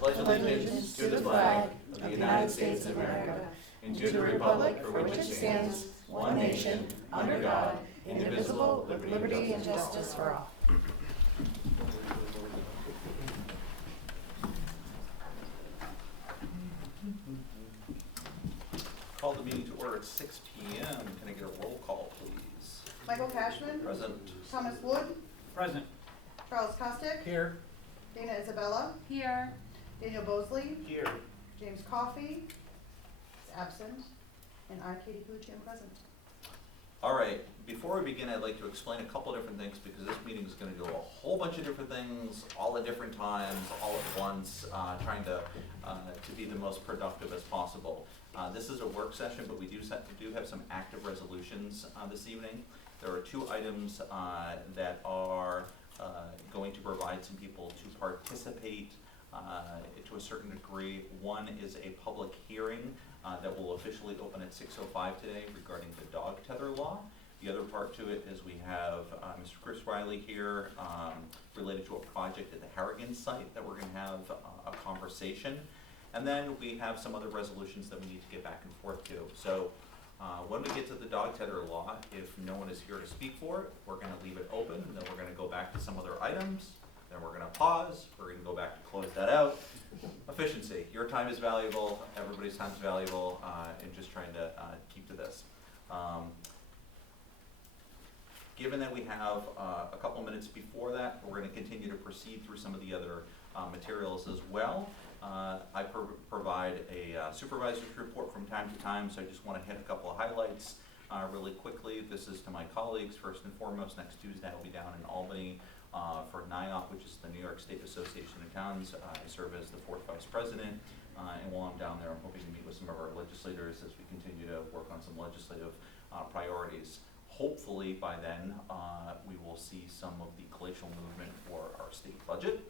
pledge allegiance to the flag of the United States of America and to the republic for which it stands, one nation, under God, indivisible, with liberty and justice for all. Call the meeting to order at 6 p.m. Can I get a roll call, please? Michael Cashman. Present. Thomas Wood. Present. Charles Costick. Here. Dana Isabella. Here. Daniel Bosley. Here. James Coffey is absent. And I, Katie Pucci, present. All right, before we begin, I'd like to explain a couple different things because this meeting is going to do a whole bunch of different things all at different times, all at once, trying to be the most productive as possible. This is a work session, but we do have some active resolutions this evening. There are two items that are going to provide some people to participate to a certain degree. One is a public hearing that will officially open at 6:05 today regarding the dog tether law. The other part to it is we have Mr. Chris Riley here related to a project at the Harrigan site that we're going to have a conversation. And then we have some other resolutions that we need to get back and forth to. So when we get to the dog tether law, if no one is here to speak for it, we're going to leave it open, and then we're going to go back to some other items. Then we're going to pause, we're going to go back to close that out. Efficiency, your time is valuable, everybody's time is valuable, and just trying to keep to this. Given that we have a couple minutes before that, we're going to continue to proceed through some of the other materials as well. I provide a supervisor's report from time to time, so I just want to hit a couple of highlights really quickly. This is to my colleagues. First and foremost, next Tuesday I'll be down in Albany for NIOP, which is the New York State Association of Towns. I serve as the fourth vice president, and while I'm down there, I'm hoping to meet with some of our legislators as we continue to work on some legislative priorities. Hopefully by then, we will see some of the glacial movement for our state budget,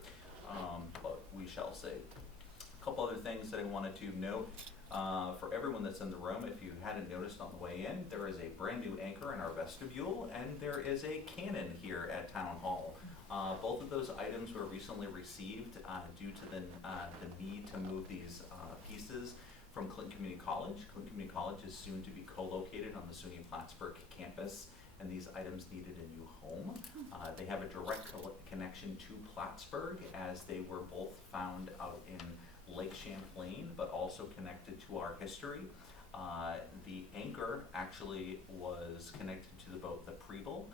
but we shall see. A couple other things that I wanted to note. For everyone that's in the room, if you hadn't noticed on the way in, there is a brand new anchor in our vestibule, and there is a cannon here at Town Hall. Both of those items were recently received due to the need to move these pieces from Clinton Community College. Clinton Community College is soon to be co-located on the SUNY Plattsburgh campus, and these items needed a new home. They have a direct connection to Plattsburgh, as they were both found out in Lake Champlain, but also connected to our history. The anchor actually was connected to the boat the Preble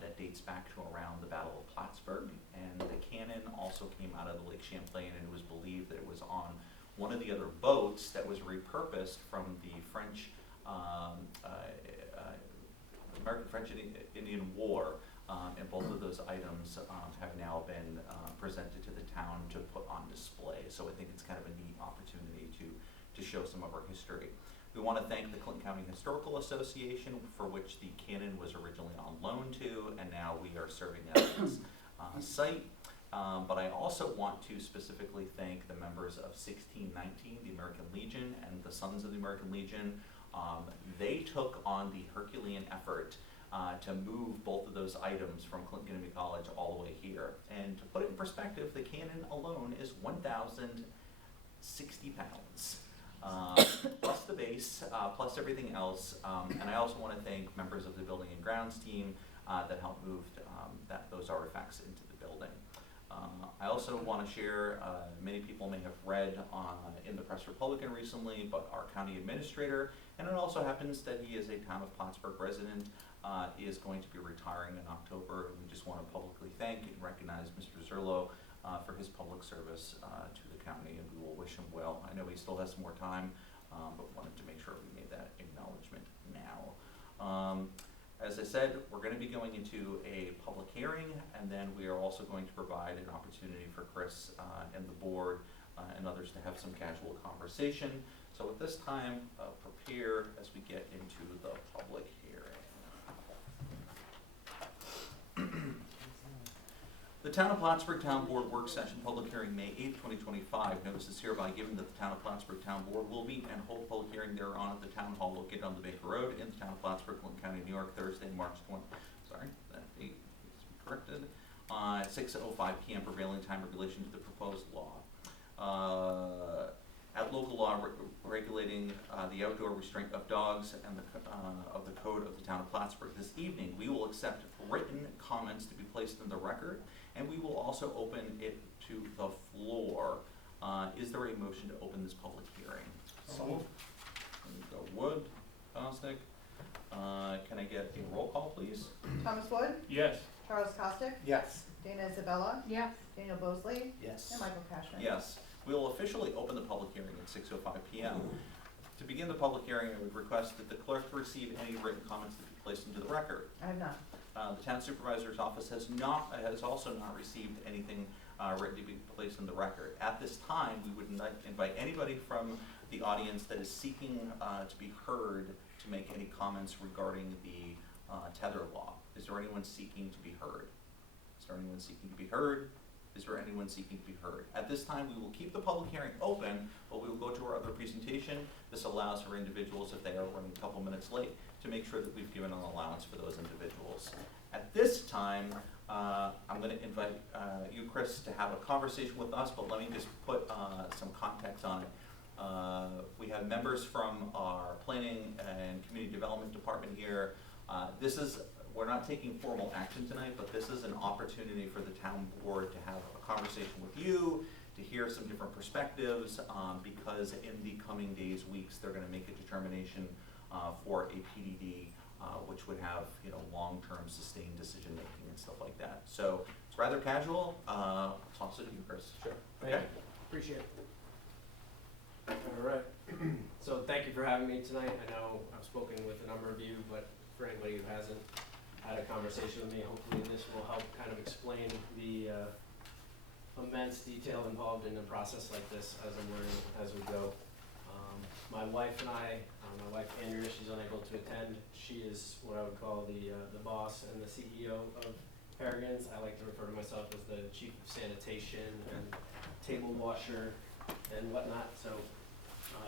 that dates back to around the Battle of Plattsburgh, and the cannon also came out of the Lake Champlain, and it was believed that it was on one of the other boats that was repurposed from the American-French Indian War, and both of those items have now been presented to the town to put on display. So I think it's kind of a neat opportunity to show some of our history. We want to thank the Clinton County Historical Association, for which the cannon was originally on loan to, and now we are serving as its site. But I also want to specifically thank the members of 1619, the American Legion, and the Sons of the American Legion. They took on the Herculean effort to move both of those items from Clinton Community College all the way here. And to put it in perspective, the cannon alone is 1,060 pounds, plus the base, plus everything else. And I also want to thank members of the Building and Grounds team that helped move those artifacts into the building. I also want to share, many people may have read in the Press Republican recently, but our county administrator, and it also happens that he is a town of Plattsburgh resident, is going to be retiring in October. We just want to publicly thank and recognize Mr. Zerlo for his public service to the county, and we will wish him well. I know he still has some more time, but wanted to make sure we made that acknowledgement now. As I said, we're going to be going into a public hearing, and then we are also going to provide an opportunity for Chris and the board and others to have some casual conversation. So at this time, prepare as we get into the public hearing. The Town of Plattsburgh Town Board Work Session Public Hearing, May 8th, 2025. Notice is hereby given that the Town of Plattsburgh Town Board will meet and hold public hearing thereon at the Town Hall located on the Baker Road in the Town of Plattsburgh, Clinton County, New York, Thursday, March 20. Sorry, that date needs to be corrected. At 6:05 p.m. prevailing time in relation to the proposed law. at local law regulating the outdoor restraint of dogs and of the code of the town of Plattsburgh. This evening, we will accept written comments to be placed in the record, and we will also open it to the floor. Is there a motion to open this public hearing? So moved. Go Wood, Bostic. Can I get a roll call, please? Thomas Wood, Yes. Charles Costick, Yes. Dana Isabella, Yes. Daniel Bosley, Yes. and Michael Cashman. Yes. We will officially open the public hearing at 6:05 p.m. To begin the public hearing, I would request that the clerk receive any written comments that be placed into the record. I have none. The town supervisor's office has also not received anything written to be placed in the record. At this time, we would invite anybody from the audience that is seeking to be heard to make any comments regarding the tether law. Is there anyone seeking to be heard? Is there anyone seeking to be heard? Is there anyone seeking to be heard? At this time, we will keep the public hearing open, but we will go to our other presentation. This allows for individuals, if they are running a couple minutes late, to make sure that we've given an allowance for those individuals. At this time, I'm going to invite you, Chris, to have a conversation with us, but let me just put some context on it. We have members from our planning and community development department here. We're not taking formal action tonight, but this is an opportunity for the town board to have a conversation with you, to hear some different perspectives, because in the coming days, weeks, they're going to make a determination for a PDD, which would have, long-term sustained decision-making and stuff like that. So it's rather casual. I'll toss it to you, Chris. Sure. Okay. Appreciate it. All right. So thank you for having me tonight. I know I've spoken with a number of you, but for anybody who hasn't had a conversation with me, hopefully this will help kind of explain the immense detail involved in a process like this as I'm learning as we go. My wife and I, my wife Andrea, she's unable to attend. She is what I would call the boss and the CEO of Harrigan's. I like to refer to myself as the chief of sanitation and table washer and whatnot. So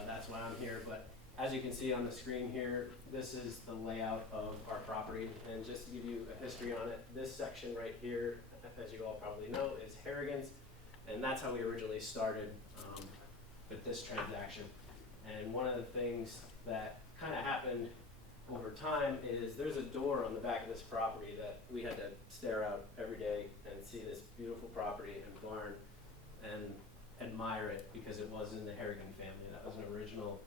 that's why I'm here. But as you can see on the screen here, this is the layout of our property. And just to give you a history on it, this section right here, as you all probably know, is Harrigan's. And that's how we originally started with this transaction. And one of the things that kind of happened over time is there's a door on the back of this property that we had to stare out every day and see this beautiful property and barn and admire it because it was in the Harrigan family. That was an original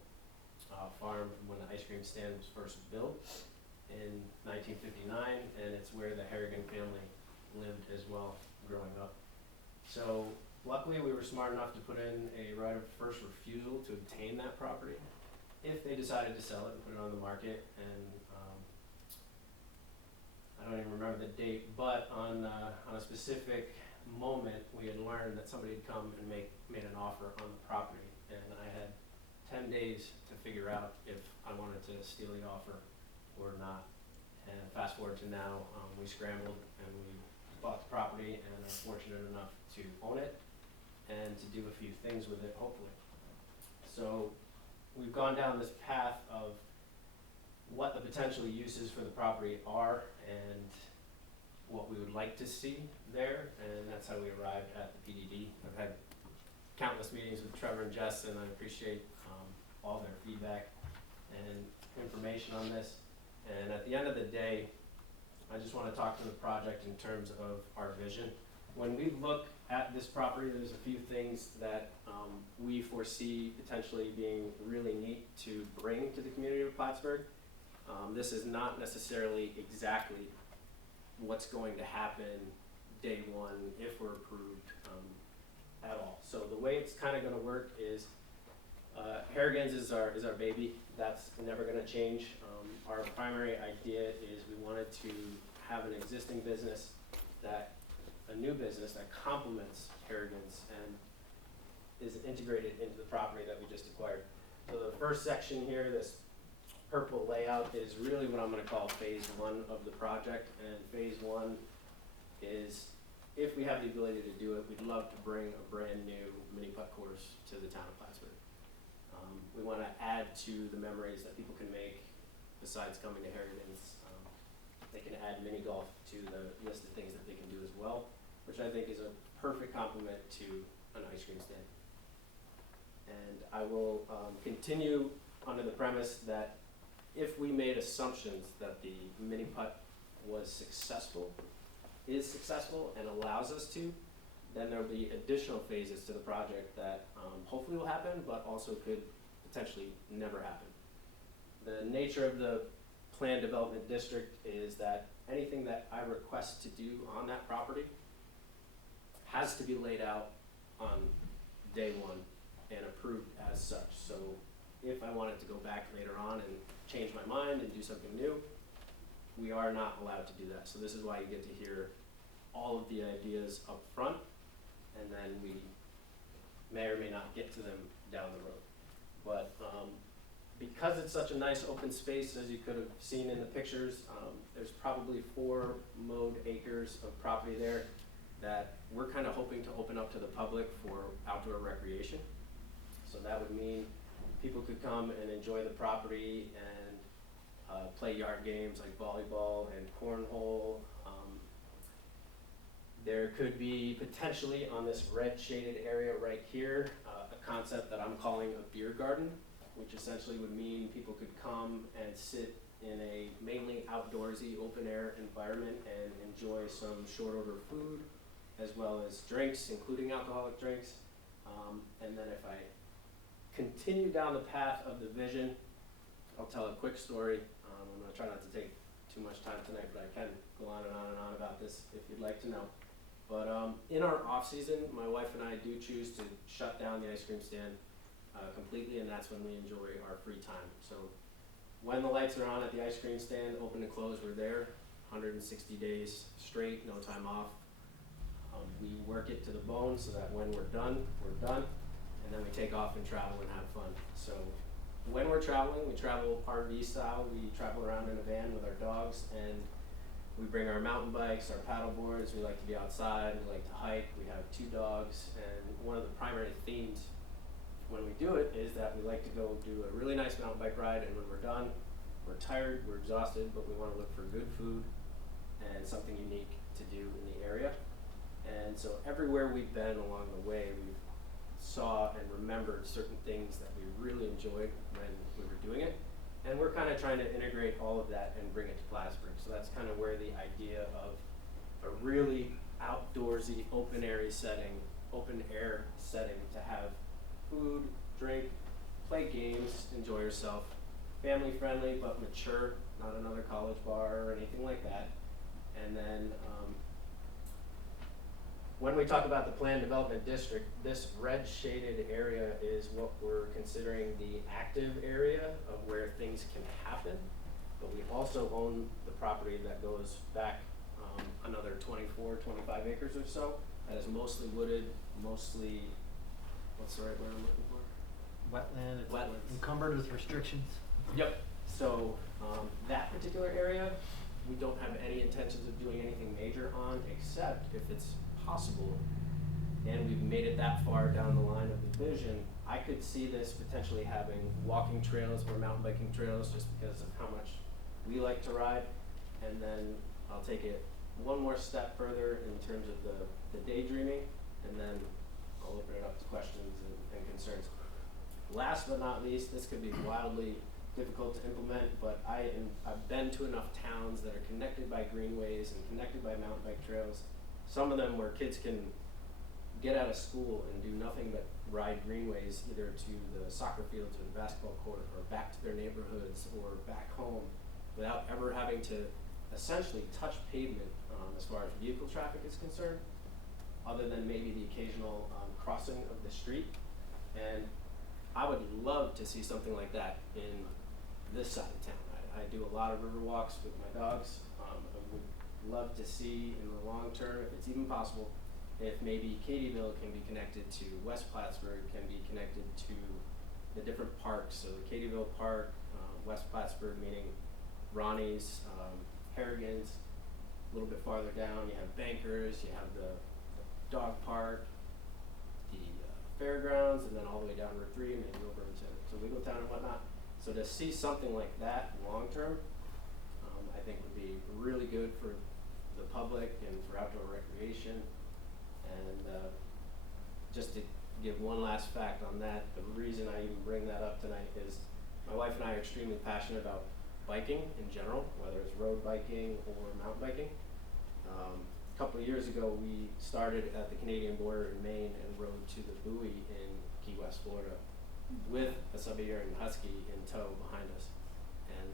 farm when the ice cream stand was first built in 1959, and it's where the Harrigan family lived as well growing up. So luckily we were smart enough to put in a right of first refusal to obtain that property if they decided to sell it and put it on the market. And I don't even remember the date, but on a specific moment we had learned that somebody had come and made an offer on the property, and I had 10 days to figure out if I wanted to steal the offer or not. And fast forward to now, we scrambled and we bought the property and are fortunate enough to own it and to do a few things with it, hopefully. So we've gone down this path of what the potential uses for the property are and what we would like to see there, and that's how we arrived at the PDD. I've had countless meetings with Trevor and Jess, and I appreciate all their feedback and information on this. And at the end of the day, I just want to talk to the project in terms of our vision. When we look at this property, there's a few things that we foresee potentially being really neat to bring to the community of Plattsburgh. This is not necessarily exactly what's going to happen day one if we're approved at all. So the way it's kind of going to work is Harrigan's is our baby. That's never going to change. Our primary idea is we wanted to have an existing business, a new business that complements Harrigan's and is integrated into the property that we just acquired. So the first section here, this purple layout, is really what I'm going to call phase one of the project. And phase one is, if we have the ability to do it, we'd love to bring a brand new mini putt course to the town of Plattsburgh. We want to add to the memories that people can make besides coming to Harrigan's. They can add mini golf to the list of things that they can do as well, which I think is a perfect complement to an ice cream stand. And I will continue under the premise that if we made assumptions that the mini putt was successful, is successful and allows us to, then there'll be additional phases to the project that hopefully will happen, but also could potentially never happen. The nature of the planned development district is that anything that I request to do on that property has to be laid out on day one and approved as such. So if I wanted to go back later on and change my mind and do something new, we are not allowed to do that. So this is why you get to hear all of the ideas up front, and then we may or may not get to them down the road. But because it's such a nice open space, as you could have seen in the pictures, there's probably 4 mowed acres of property there that we're kind of hoping to open up to the public for outdoor recreation. So that would mean people could come and enjoy the property and play yard games like volleyball and cornhole. There could be potentially on this red shaded area right here, a concept that I'm calling a beer garden, which essentially would mean people could come and sit in a mainly outdoorsy open air environment and enjoy some short order food as well as drinks, including alcoholic drinks. And then if I continue down the path of the vision, I'll tell a quick story. I'm gonna try not to take too much time tonight, but I can go on and on and on about this if you'd like to know. But in our off season, my wife and I do choose to shut down the ice cream stand completely, and that's when we enjoy our free time. So when the lights are on at the ice cream stand, open and close, we're there 160 days straight, no time off. We work it to the bone so that when we're done, and then we take off and travel and have fun. So when we're traveling, we travel RV style. We travel around in a van with our dogs, and we bring our mountain bikes, our paddle boards. We like to be outside, we like to hike. We have 2 dogs, and one of the primary themes when we do it is that we like to go do a really nice mountain bike ride, and when we're done, we're tired, we're exhausted, but we want to look for good food and something unique to do in the area. And so everywhere we've been along the way, we've saw and remembered certain things that we really enjoyed when we were doing it. And we're kind of trying to integrate all of that and bring it to Plattsburgh. So that's kind of where the idea of a really outdoorsy, open air setting to have food, drink, play games, enjoy yourself, family friendly but mature, not another college bar or anything like that. And then when we talk about the planned development district, this red shaded area is what we're considering the active area of where things can happen. But we also own the property that goes back another 24, 25 acres or so. That is mostly wooded, mostly, what's the right word I'm looking for? Wetland, it's Wetlands. encumbered with restrictions. Yep. So that particular area, we don't have any intentions of doing anything major on, except if it's possible, and we've made it that far down the line of the vision, I could see this potentially having walking trails or mountain biking trails just because of how much we like to ride. And then I'll take it one more step further in terms of the daydreaming, and then I'll open it up to questions and concerns. Last but not least, this could be wildly difficult to implement, but I've been to enough towns that are connected by greenways and connected by mountain bike trails. Some of them where kids can get out of school and do nothing but ride greenways either to the soccer fields or the basketball court or back to their neighborhoods or back home without ever having to essentially touch pavement as far as vehicle traffic is concerned, other than maybe the occasional crossing of the street. And I would love to see something like that in this side of town. I do a lot of river walks with my dogs. I would love to see in the long term, if it's even possible, if maybe Katyville can be connected to West Plattsburgh, can be connected to the different parks. So the Katyville Park, West Plattsburgh meaning Ronnie's, Harrigan's. A little bit farther down, you have Bankers, you have the dog park, the fairgrounds, and then all the way down Route 3, maybe over to Legaltown and whatnot. So to see something like that long term, I think would be really good for the public and for outdoor recreation. And just to give one last fact on that. The reason I even bring that up tonight is my wife and I are extremely passionate about biking in general, whether it's road biking or mountain biking. A couple of years ago, we started at the Canadian border in Maine and rode to the buoy in Key West, Florida, with a Siberian Husky in tow behind us. And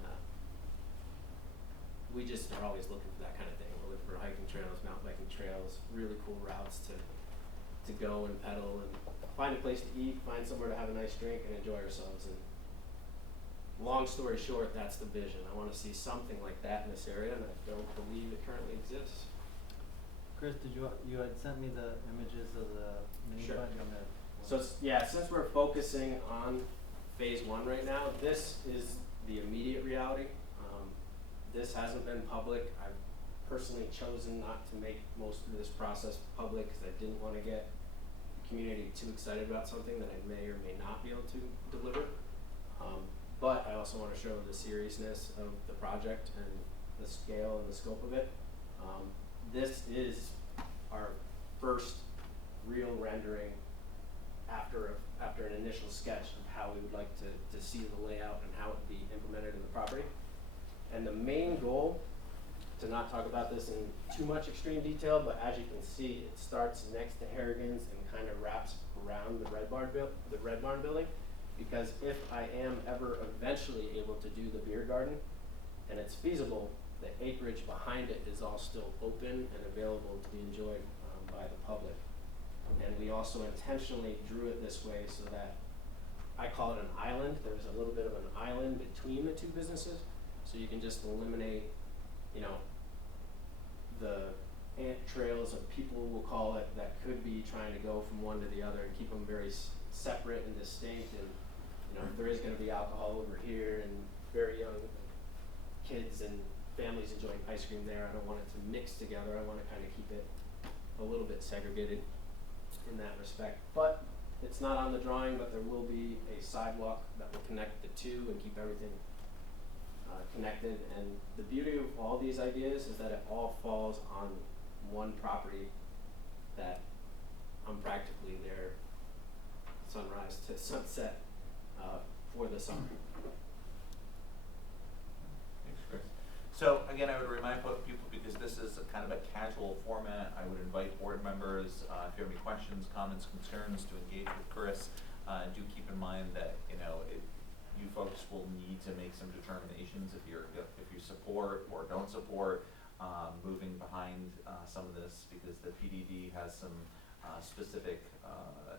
we just are always looking for that kind of thing. We're looking for hiking trails, mountain biking trails, really cool routes to go and pedal and find a place to eat, find somewhere to have a nice drink and enjoy ourselves. And long story short, that's the vision. I want to see something like that in this area, and I don't believe it currently exists. Chris, you had sent me the images of the mini Sure. bike on the. So since we're focusing on phase one right now, this is the immediate reality. This hasn't been public. I've personally chosen not to make most of this process public because I didn't want to get the community too excited about something that I may or may not be able to deliver. But I also want to show the seriousness of the project and the scale and the scope of it. This is our first real rendering after an initial sketch of how we would like to see the layout and how it would be implemented in the property. And the main goal, to not talk about this in too much extreme detail, but as you can see, it starts next to Harrigan's and kind of wraps around the Red Barn building. Because if I am ever eventually able to do the beer garden, and it's feasible, the acreage behind it is all still open and available to be enjoyed by the public. And we also intentionally drew it this way so that I call it an island. There's a little bit of an island between the two businesses, so you can just eliminate, you know, the ant trails of people will call it that could be trying to go from one to the other and keep them very separate and distinct. And you know, if there is going to be alcohol over here and very young kids and families enjoying ice cream there, I don't want it to mix together. I want to kind of keep it a little bit segregated in that respect. But it's not on the drawing, but there will be a sidewalk that will connect the two and keep everything connected. And the beauty of all these ideas is that it all falls on one property that I'm practically there sunrise to sunset for the summer. Thanks, Chris. So again, I would remind people, because this is a kind of a casual format, I would invite board members, if you have any questions, comments, concerns, to engage with Chris. Do keep in mind that, you know, you folks will need to make some determinations if you support or don't support moving behind some of this, because the PDD has some specific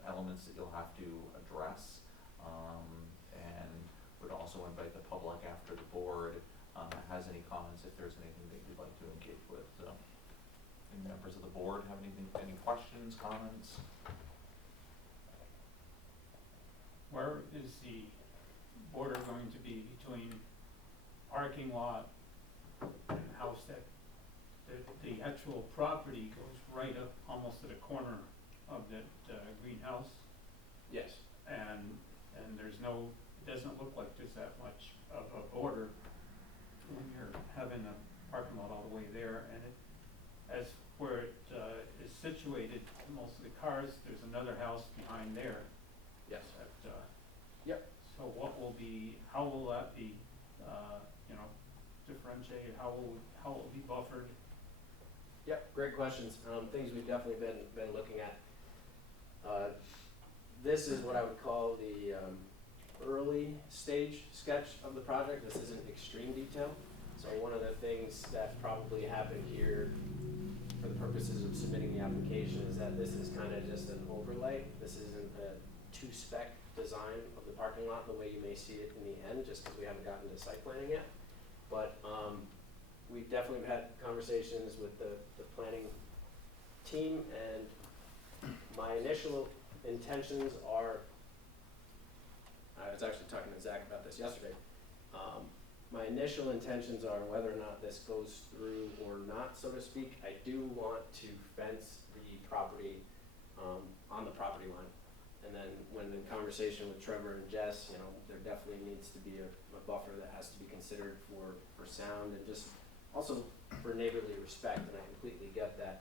elements that you'll have to address, and would also invite the public after the board has any comments, if there's anything that you'd like to engage with. So, any members of the board have any questions, comments? Where is the border going to be between parking lot and house? That the actual property goes right up almost to the corner of that greenhouse, Yes. and there's no, it doesn't look like there's that much of a border when you're having a parking lot all the way there. And it, as where it is situated, most of the cars, there's another house behind there. Yes. That, Yep. so what will be, how will that be, you know, differentiated? How will it be buffered? Yep, great questions. Things we've definitely been looking at. This is what I would call the early stage sketch of the project. This isn't extreme detail. So one of the things that probably happened here for the purposes of submitting the application is that this is kind of just an overlay. This isn't a two-spec design of the parking lot the way you may see it in the end, just because we haven't gotten to site planning yet. But we've definitely had conversations with the planning team, and my initial intentions are, I was actually talking to Zach about this yesterday. My initial intentions are, whether or not this goes through or not, so to speak, I do want to fence the property on the property line. And then when in conversation with Trevor and Jess, you know, there definitely needs to be a buffer that has to be considered for sound and just also for neighborly respect, and I completely get that.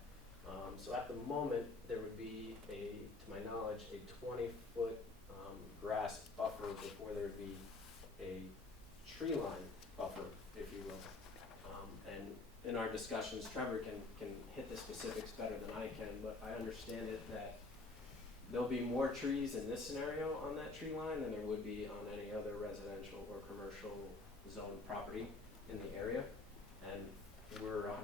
So at the moment, there would be to my knowledge, a 20-foot grass buffer before there'd be a tree line buffer, if you will. And in our discussions, Trevor can hit the specifics better than I can, but I understand it that there'll be more trees in this scenario on that tree line than there would be on any other residential or commercial zone property in the area. And we're 100%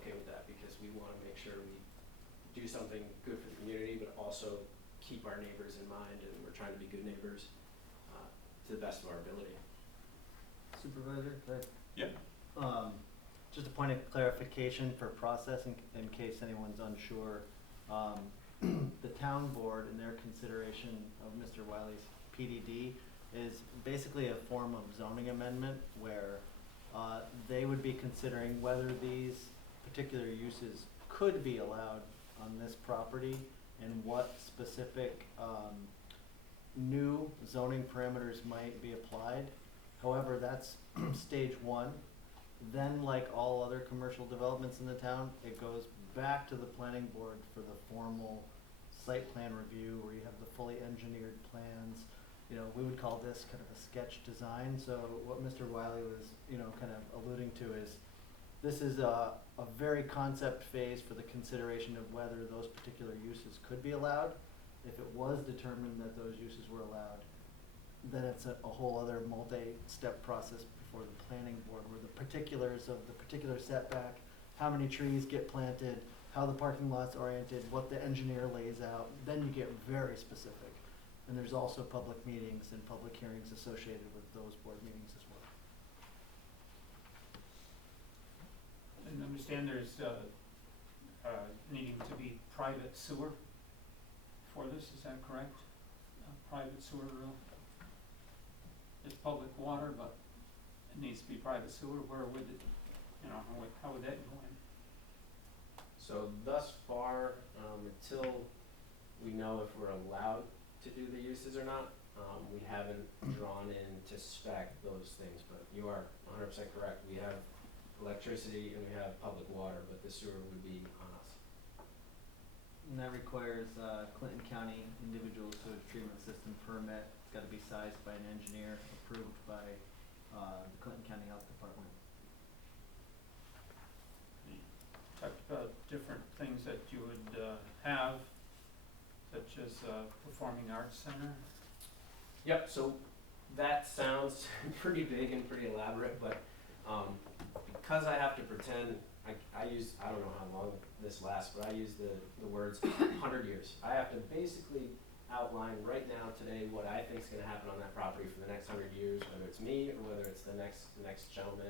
okay with that because we want to make sure we do something good for the community, but also keep our neighbors in mind, and we're trying to be good neighbors to the best of our ability. Supervisor, could I? Yeah. Just a point of clarification for process in case anyone's unsure. The town board, in their consideration of Mr. Wiley's PDD, is basically a form of zoning amendment where they would be considering whether these particular uses could be allowed on this property and what specific new zoning parameters might be applied. However, that's stage one. Then, like all other commercial developments in the town, it goes back to the planning board for the formal site plan review where you have the fully engineered plans. You know, we would call this kind of a sketch design. So what Mr. Wiley was, kind of alluding to is this is a very concept phase for the consideration of whether those particular uses could be allowed. If it was determined that those uses were allowed, then it's a whole other multi-step process before the planning board where the particulars of the particular setback, how many trees get planted, how the parking lot's oriented, what the engineer lays out, then you get very specific. And there's also public meetings and public hearings associated with those board meetings as well. And understand there's needing to be private sewer for this, is that correct? Private sewer, it's public water, but it needs to be private sewer. Where would it, how would that go in? So thus far, until we know if we're allowed to do the uses or not, we haven't drawn in to spec those things, but you are 100% correct. We have electricity and we have public water, but the sewer would be on us. And that requires Clinton County individual sewage treatment system permit. It's got to be sized by an engineer approved by the Clinton County Health Department. You talked about different things that you would have, such as performing arts center. Yep, so that sounds pretty big and pretty elaborate, but because I have to pretend, I don't know how long this lasts, but I use the words 100 years. I have to basically outline right now today what I think is going to happen on that property for the next 100 years, whether it's me or whether it's the next gentleman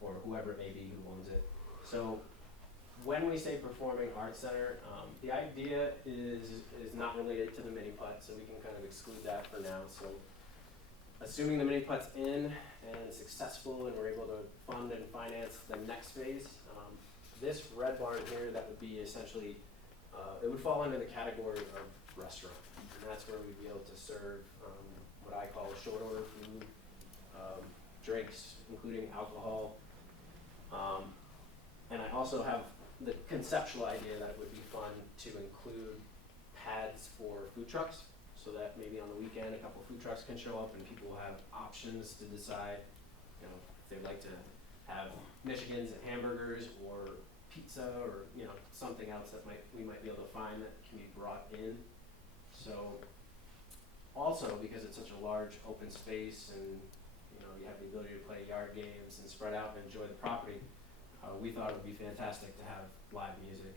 or whoever it may be who owns it. So when we say performing arts center, the idea is not related to the mini putt, so we can kind of exclude that for now. So assuming the mini putt's in and successful and we're able to fund and finance the next phase, this red barn here, that would be essentially, it would fall under the category of restaurant. And that's where we'd be able to serve what I call short order food, drinks, including alcohol. And I also have the conceptual idea that it would be fun to include pads for food trucks, so that maybe on the weekend a couple of food trucks can show up and people will have options to decide, if they'd like to have Michigans and hamburgers or pizza or something else that we might be able to find that can be brought in. So also because it's such a large open space and you have the ability to play yard games and spread out and enjoy the property, we thought it would be fantastic to have live music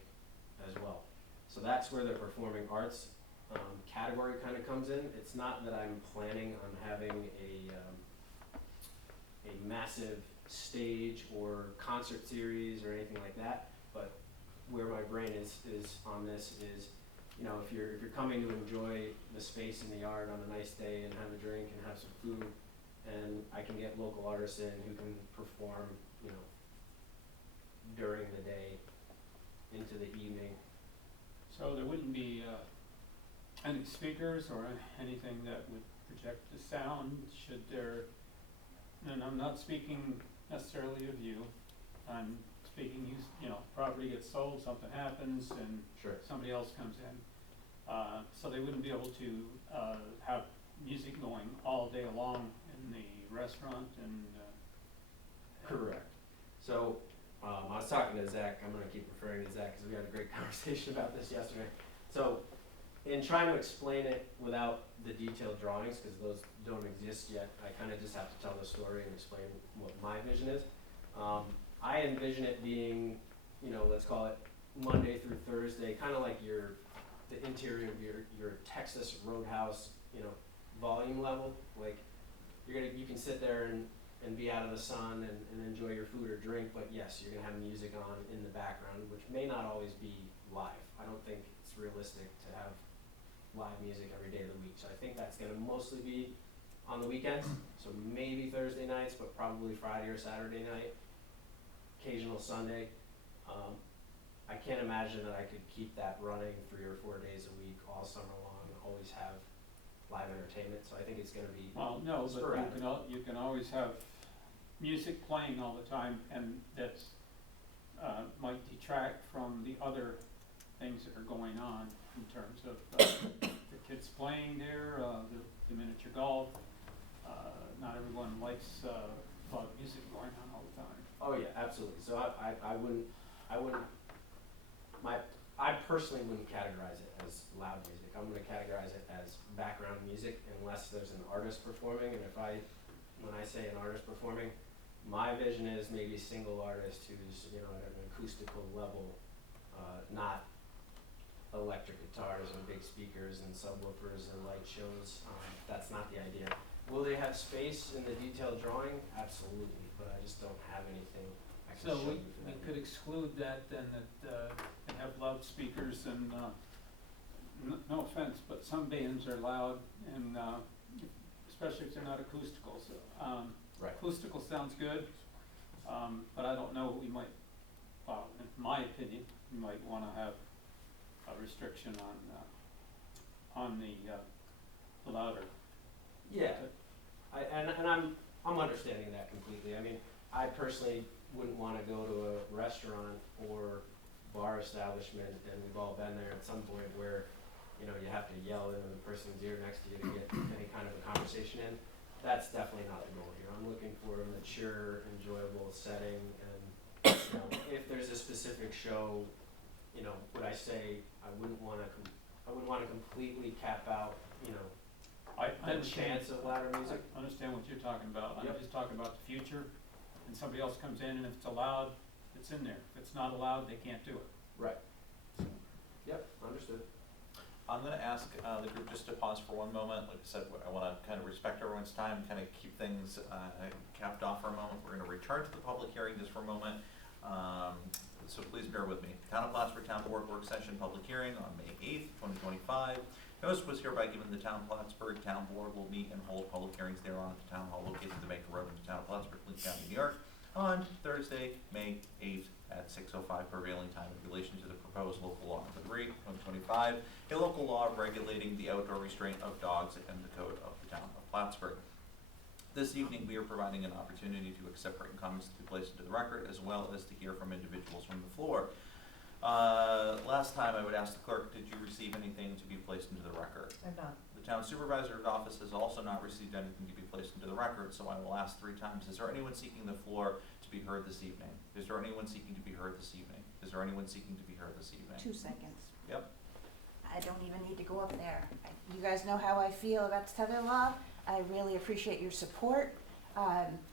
as well. So that's where the performing arts category kind of comes in. It's not that I'm planning on having a massive stage or concert series or anything like that, but where my brain is on this is, if you're coming to enjoy the space in the yard on a nice day and have a drink and have some food, and I can get local artists in who can perform, during the day into the evening. So there wouldn't be any speakers or anything that would project the sound, and I'm not speaking necessarily of you, I'm speaking, you know, property gets sold, something happens, and Sure. somebody else comes in. So they wouldn't be able to, have music going all day long in the restaurant and, Correct. So, I was talking to Zach, I'm gonna keep referring to Zach, because we had a great conversation about this yesterday. So, in trying to explain it without the detailed drawings, because those don't exist yet, I kinda just have to tell the story and explain what my vision is. I envision it being, you know, let's call it Monday through Thursday, kinda like the interior of your Texas Roadhouse, you know, volume level. Like, you can sit there and be out of the sun and enjoy your food or drink, but yes, you're gonna have music on in the background, which may not always be live. I don't think it's realistic to have live music every day of the week, so I think that's gonna mostly be on the weekends, so maybe Thursday nights, but probably Friday or Saturday night, occasional Sunday. I can't imagine that I could keep that running 3 or 4 days a week all summer long, and always have live entertainment, so I think it's gonna be well, no, but sporadic. you can always have music playing all the time, and that's, might detract from the other things that are going on in terms of, the kids playing there, the miniature golf. Not everyone likes, a lot of music going on all the time. Oh yeah, absolutely. So I personally wouldn't categorize it as loud music. I'm gonna categorize it as background music unless there's an artist performing, and when I say an artist performing, my vision is maybe a single artist who's, you know, at an acoustical level, not electric guitars and big speakers and subwoofers and light shows. That's not the idea. Will they have space in the detailed drawing? Absolutely, but I just don't have anything I can So show we you for that. could exclude that then, that, they have loudspeakers and, no offense, but some bands are loud and, especially if they're not acoustical, so, Right. acoustical sounds good, but I don't know, we might, well, in my opinion, we might wanna have a restriction on the louder. Yeah, I'm understanding that completely. I mean, I personally wouldn't wanna go to a restaurant or bar establishment, and we've all been there at some point where, you know, you have to yell into the person's ear next to you to get any kind of a conversation in. That's definitely not the goal here. I'm looking for a mature, enjoyable setting, and, you know, if there's a specific show, you know, would I say I wouldn't wanna completely cap out, you know, I the understand. chance of louder music. I understand what you're talking about. I'm Yep. just talking about the future, and somebody else comes in, and if it's allowed, it's in there. If it's not allowed, they can't do it. Right. Yep, understood. I'm gonna ask the group just to pause for one moment. Like I said, I wanna kind of respect everyone's time, kind of keep things capped off for a moment. We're gonna return to the public hearing just for a moment. So please bear with me. Town of Plattsburgh Town Board Work Session Public Hearing on May 8th, 2025. Notice was hereby given the Town of Plattsburgh Town Board will meet and hold public hearings thereon at the Town Hall located in Jamaica Road in the Town of Plattsburgh, Lee County, New York, on Thursday, May 8th at 6:05 prevailing time in relation to the proposed local law number 3, 2025, a local law regulating the outdoor restraint of dogs and the code of the Town of Plattsburgh. This evening, we are providing an opportunity to accept written comments to be placed into the record, as well as to hear from individuals from the floor. Last time, I would ask the clerk, did you receive anything to be placed into the record? I'm not. The town supervisor's office has also not received anything to be placed into the record, so I will ask 3 times. Is there anyone seeking the floor to be heard this evening? Is there anyone seeking to be heard this evening? Is there anyone seeking to be heard this evening? 2 seconds. Yep. I don't even need to go up there. You guys know how I feel about the tether law. I really appreciate your support.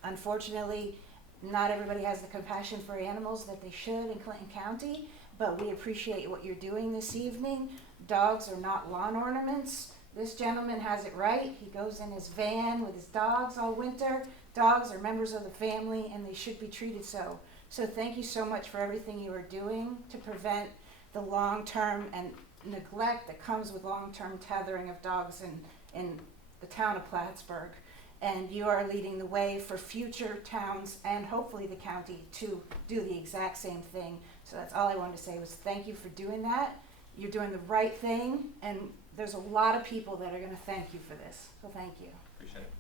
Unfortunately, not everybody has the compassion for animals that they should in Clinton County, but we appreciate what you're doing this evening. Dogs are not lawn ornaments. This gentleman has it right. He goes in his van with his dogs all winter. Dogs are members of the family and they should be treated so. So thank you so much for everything you are doing to prevent the long-term and neglect that comes with long-term tethering of dogs in the town of Plattsburgh. And you are leading the way for future towns and hopefully the county to do the exact same thing. So that's all I wanted to say was thank you for doing that. You're doing the right thing, and there's a lot of people that are going to thank you for this. So thank you. Appreciate it.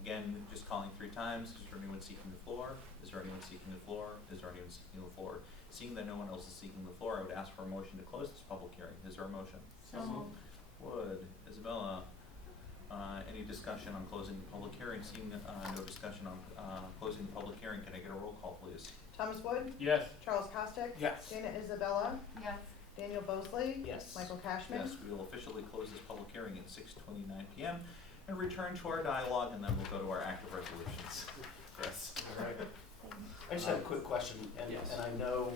Again, just calling 3 times. Is there anyone seeking the floor? Is there anyone seeking the floor? Is there anyone seeking the floor? Seeing that no one else is seeking the floor, I would ask for a motion to close this public hearing. Is there a motion? So moved. Wood, Isabella, any discussion on closing the public hearing? Seeing no discussion on closing the public hearing, can I get a roll call, please? Thomas Wood, Yes. Charles Costick. Yes. Dana Isabella, Yes. Daniel Bosley. Yes. Michael Cashman. Yes, we will officially close this public hearing at 6:29 PM and return to our dialogue, and then we'll go to our active resolutions. Chris? All right. I just have a quick question, and, Yes. and I know,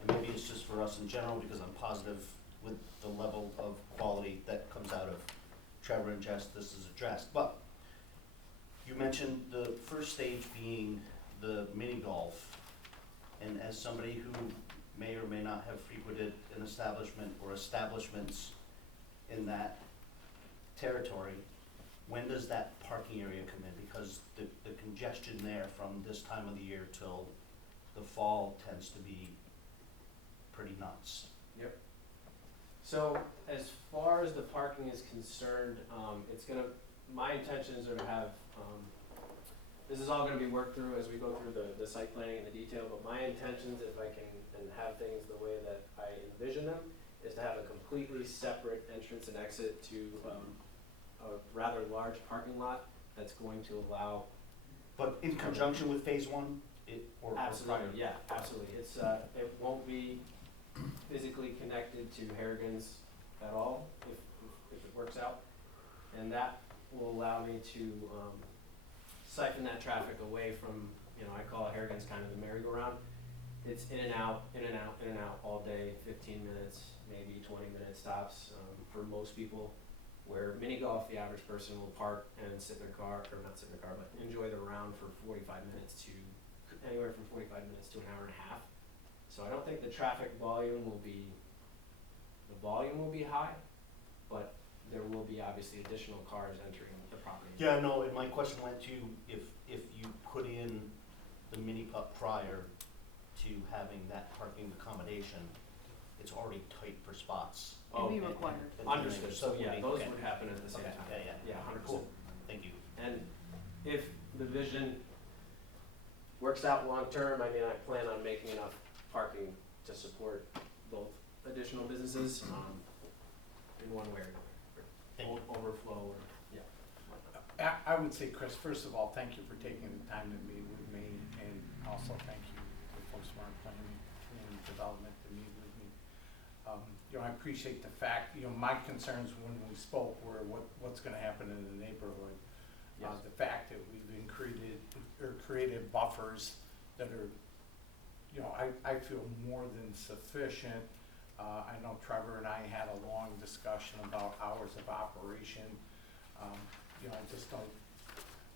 and maybe it's just for us in general, because I'm positive with the level of quality that comes out of Trevor and Jess, this is addressed, but you mentioned the first stage being the mini golf, and as somebody who may or may not have frequented an establishment or establishments in that territory, when does that parking area come in? Because the congestion there from this time of the year till the fall tends to be pretty nuts. Yep. So as far as the parking is concerned, my intentions are to have, this is all gonna be worked through as we go through the site planning and the detail, but my intentions, if I can, and have things the way that I envision them, is to have a completely separate entrance and exit to, a rather large parking lot that's going to allow. But in conjunction with phase one, or prior? Absolutely, yeah, absolutely. It's, it won't be physically connected to Harrigan's at all, if it works out. And that will allow me to, siphon that traffic away from, I call it Harrigan's kind of the merry-go-round. It's in and out, in and out, in and out all day, 15 minutes, maybe 20-minute stops, for most people. Where mini golf, the average person will park and sit in their car, or not sit in their car, but enjoy the round for 45 minutes to, anywhere from 45 minutes to an hour and a half. So I don't think the traffic volume will be high, but there will be obviously additional cars entering the property. Yeah, no, and my question went to if you put in the mini putt prior to having that parking accommodation, it's already tight for spots. Oh, It'd be and- required. and Understood, so yeah, okay. those would happen at the same Okay, time. yeah, 100%. Cool, thank you. And if the vision works out long-term, I plan on making enough parking to support both additional businesses, in one way or Thank you. another. Overflow or, yeah. I would say, Chris, first of all, thank you for taking the time to meet with me, and also thank you to folks from our planning and development to meet with me. I appreciate the fact, my concerns when we spoke were what's gonna happen in the neighborhood. Yes. The fact that we've created buffers that are, I feel more than sufficient. I know Trevor and I had a long discussion about hours of operation.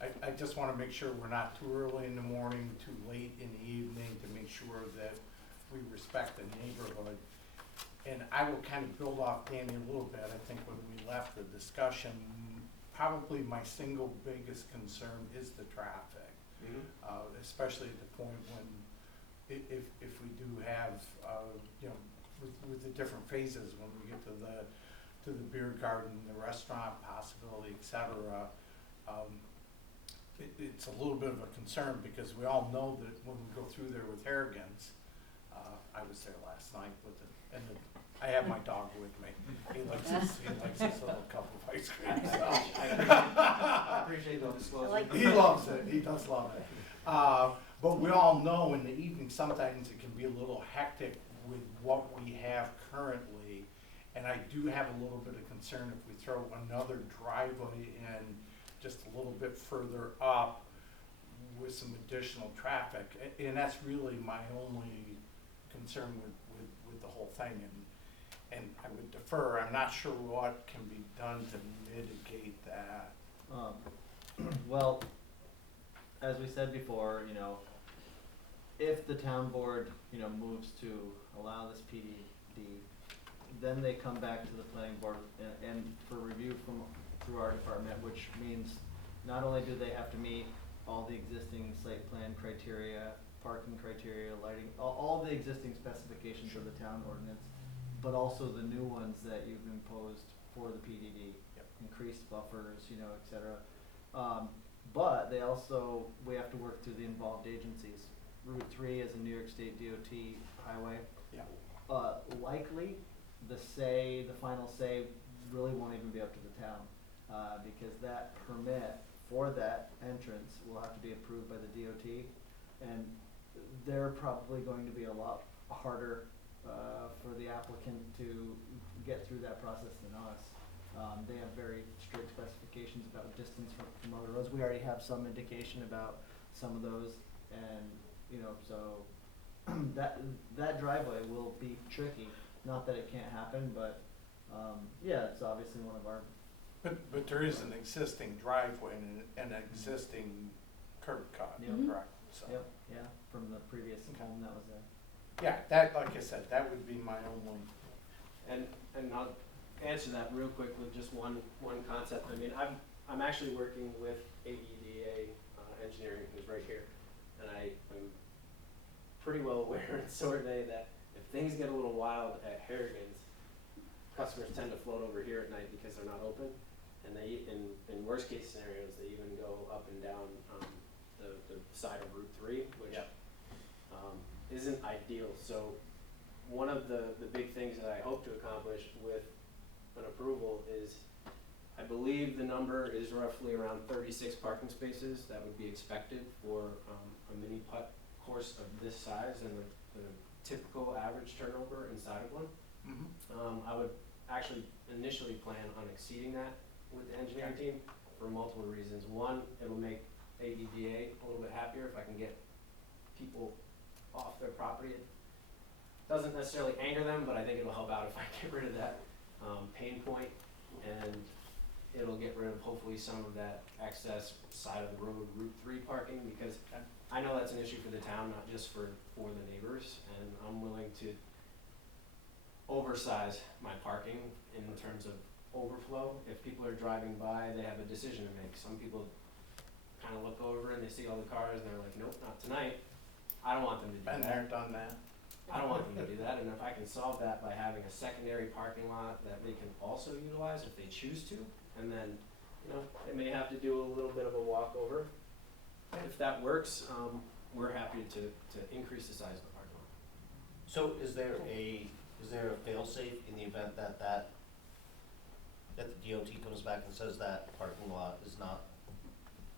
I just wanna make sure we're not too early in the morning, too late in the evening, to make sure that we respect the neighborhood. And I will kind of build off Danny a little bit. I think when we left the discussion, probably my single biggest concern is the traffic. Especially at the point when, if we do have, with the different phases, when we get to the beer garden, the restaurant possibility, et cetera, it's a little bit of a concern, because we all know that when we go through there with Harrigan's, I was there last night with I have my dog with me. He likes his little cup of ice cream. I appreciate the disclosure. He loves it, he does love it. But we all know in the evening, sometimes it can be a little hectic with what we have currently. And I do have a little bit of concern if we throw another driveway in just a little bit further up with some additional traffic. And that's really my only concern with the whole thing. And I would defer, I'm not sure what can be done to mitigate that. Well, as we said before, if the town board, moves to allow this PDD, then they come back to the planning board and for review through our department, which means not only do they have to meet all the existing site plan criteria, parking criteria, lighting, all the existing specifications of the town ordinance, but also the new ones that you've imposed for the PDD. Yep. Increased buffers, et cetera. But they also, we have to work through the involved agencies. Route 3 is a New York State DOT highway. Yeah. Likely, the final say really won't even be up to the town, because that permit for that entrance will have to be approved by the DOT, and they're probably going to be a lot harder, for the applicant to get through that process than us. They have very strict specifications about distance from other roads. We already have some indication about some of those, and, so that driveway will be tricky. Not that it can't happen, but, yeah, it's obviously one of our, But there is an existing driveway and an existing curb cut, Yep. correct? So, yep, yeah, from the previous home that was there. yeah, that, like I said, that would be my only, And I'll answer that real quick with just one concept. I mean, I'm actually working with AEDA Engineering, who's right here, and I am pretty well aware, and so are they, that if things get a little wild at Harrigan's, customers tend to float over here at night because they're not open, and they, in worst case scenarios, they even go up and down the side of Route 3, which Yeah. isn't ideal. So one of the big things that I hope to accomplish with an approval is, I believe the number is roughly around 36 parking spaces that would be expected for a mini putt course of this size and the typical average turnover inside of one. I would actually initially plan on exceeding that with the engineering team for multiple reasons. One, it'll make AEDA a little bit happier if I can get people off their property. It doesn't necessarily anger them, but I think it'll help out if I get rid of that pain point, and it'll get rid of hopefully some of that excess side of the road Route 3 parking, because I know that's an issue for the town, not just for the neighbors, and I'm willing to oversize my parking in terms of overflow. If people are driving by, they have a decision to make. Some people kind of look over and they see all the cars and they're like, nope, not tonight. I don't want them to do been that. there, done that. I don't want them to do that, and if I can solve that by having a secondary parking lot that they can also utilize if they choose to, and then, they may have to do a little bit of a walkover. If that works, we're happy to increase the size of the parking lot. So is there a fail-safe in the event that the DOT comes back and says that parking lot is not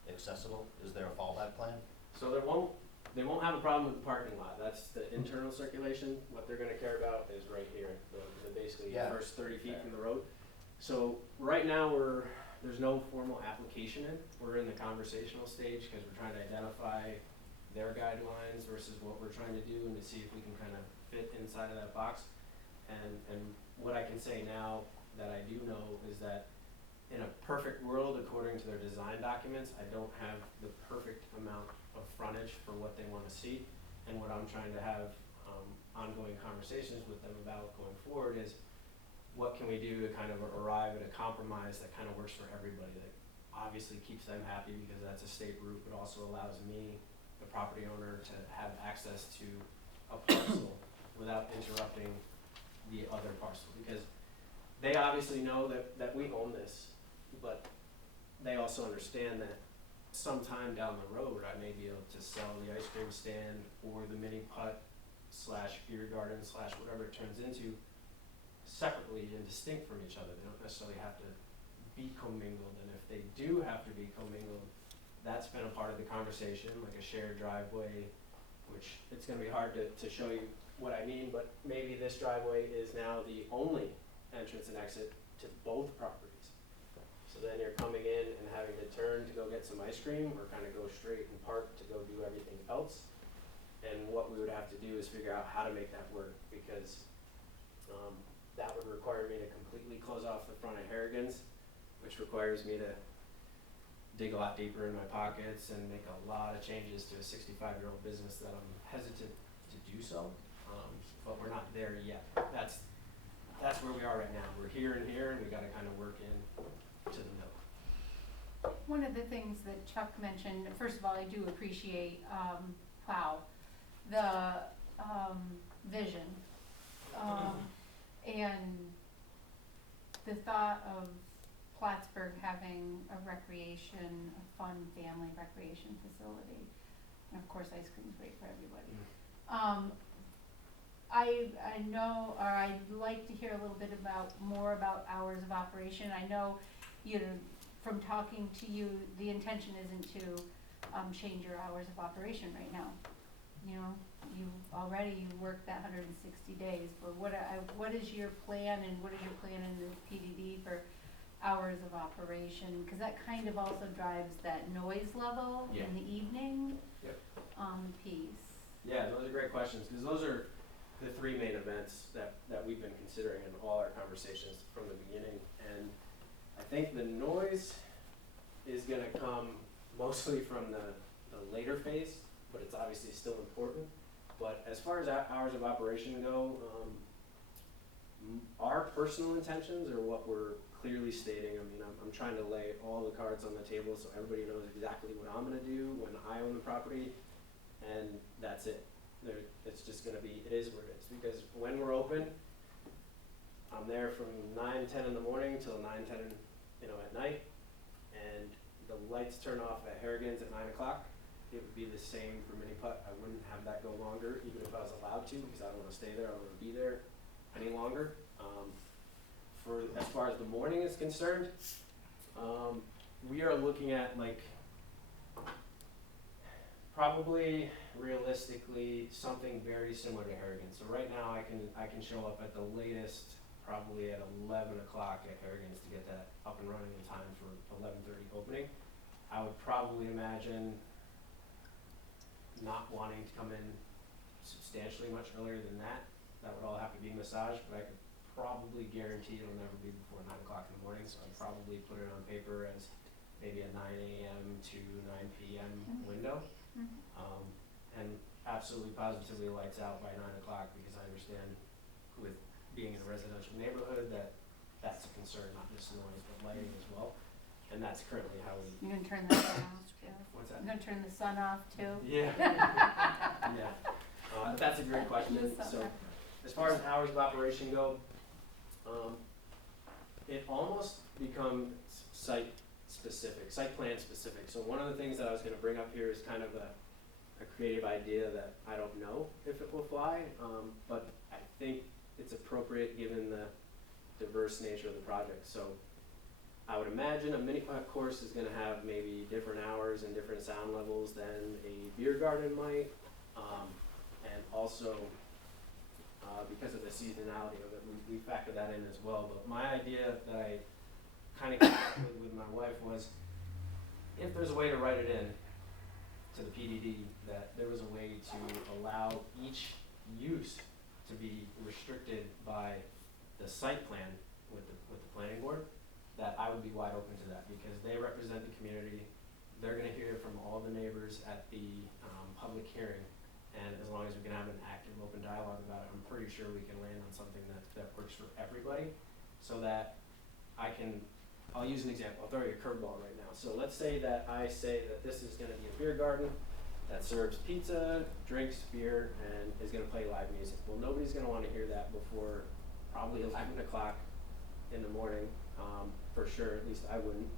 accessible? Is there a fallback plan? So they won't have a problem with the parking lot. That's the internal circulation. What they're gonna care about is right here, the basically the Yeah. first 30 feet from the road. So right now there's no formal application in. We're in the conversational stage because we're trying to identify their guidelines versus what we're trying to do and to see if we can kind of fit inside of that box. And what I can say now that I do know is that in a perfect world, according to their design documents, I don't have the perfect amount of frontage for what they want to see. And what I'm trying to have ongoing conversations with them about going forward is, what can we do to kind of arrive at a compromise that kind of works for everybody, that obviously keeps them happy because that's a state route, but also allows me, the property owner, to have access to a parcel without interrupting the other parcel. Because they obviously know that we own this, but they also understand that sometime down the road, I may be able to sell the ice cream stand or the mini putt / beer garden / whatever it turns into separately and distinct from each other. They don't necessarily have to be commingled, and if they do have to be commingled, that's been a part of the conversation, like a shared driveway, which it's gonna be hard to show you what I mean, but maybe this driveway is now the only entrance and exit to both properties. So then you're coming in and having to turn to go get some ice cream, or kind of go straight and park to go do everything else. And what we would have to do is figure out how to make that work, because that would require me to completely close off the front of Harrigan's, which requires me to dig a lot deeper in my pockets and make a lot of changes to a 65-year-old business that I'm hesitant to do so. But we're not there yet. That's where we are right now. We're here and here, and we gotta kind of work in to the middle. One of the things that Chuck mentioned, first of all, I do appreciate, the, vision. And the thought of Plattsburgh having a recreation, a fun family recreation facility. And of course, ice cream's great for everybody. I know, or I'd like to hear a little bit more about hours of operation. I know, you know, from talking to you, the intention isn't to change your hours of operation right now. You know, you worked that 160 days, but what is your plan, and what is your plan in the PDD for hours of operation? Because that kind of also drives that noise level Yeah. in the evening Yep. piece. Yeah, those are great questions, because those are the three main events that we've been considering in all our conversations from the beginning. And I think the noise is gonna come mostly from the later phase, but it's obviously still important. But as far as hours of operation go, our personal intentions are what we're clearly stating. I mean, I'm trying to lay all the cards on the table so everybody knows exactly what I'm gonna do when I own the property, and that's it. It's just gonna be, it is what it is, because when we're open, I'm there from 9, 10 in the morning till 9, 10, at night, and the lights turn off at Harrigan's at 9 o'clock. It would be the same for Mini Putt. I wouldn't have that go longer, even if I was allowed to, because I don't wanna stay there, I don't wanna be there any longer. As far as the morning is concerned, we are looking at probably realistically something very similar to Harrigan's. So right now I can show up at the latest probably at 11 o'clock at Harrigan's to get that up and running in time for 11:30 opening. I would probably imagine not wanting to come in substantially much earlier than that. That would all have to be massaged, but I could probably guarantee it'll never be before 9 o'clock in the morning, so I'd probably put it on paper as maybe a 9 a.m. to 9 p.m. window. And absolutely positively lights out by 9 o'clock, because I understand with being in a residential neighborhood that's a concern, not just noise, but lighting as well. And that's currently how we. You're gonna turn the sun off too? What's that? You're gonna turn the sun off too? Yeah. Yeah. That's a great question. So, as far as hours of operation go, it almost becomes site plan specific. So one of the things that I was gonna bring up here is kind of a creative idea that I don't know if it will fly, but I think it's appropriate given the diverse nature of the project. So I would imagine a mini putt course is gonna have maybe different hours and different sound levels than a beer garden might, and also because of the seasonality of it, we factor that in as well. But my idea that I kind of came up with my wife was, if there's a way to write it in to the PDD, that there was a way to allow each use to be restricted by the site plan with the planning board, that I would be wide open to that, because they represent the community. They're gonna hear from all the neighbors at the public hearing, and as long as we can have an active, open dialogue about it, I'm pretty sure we can land on something that works for everybody, so that I'll use an example. I'll throw you a curveball right now. So let's say that I say that this is gonna be a beer garden that serves pizza, drinks, beer, and is gonna play live music. Well, nobody's gonna wanna hear that before probably 11 o'clock in the morning, for sure, at least I wouldn't.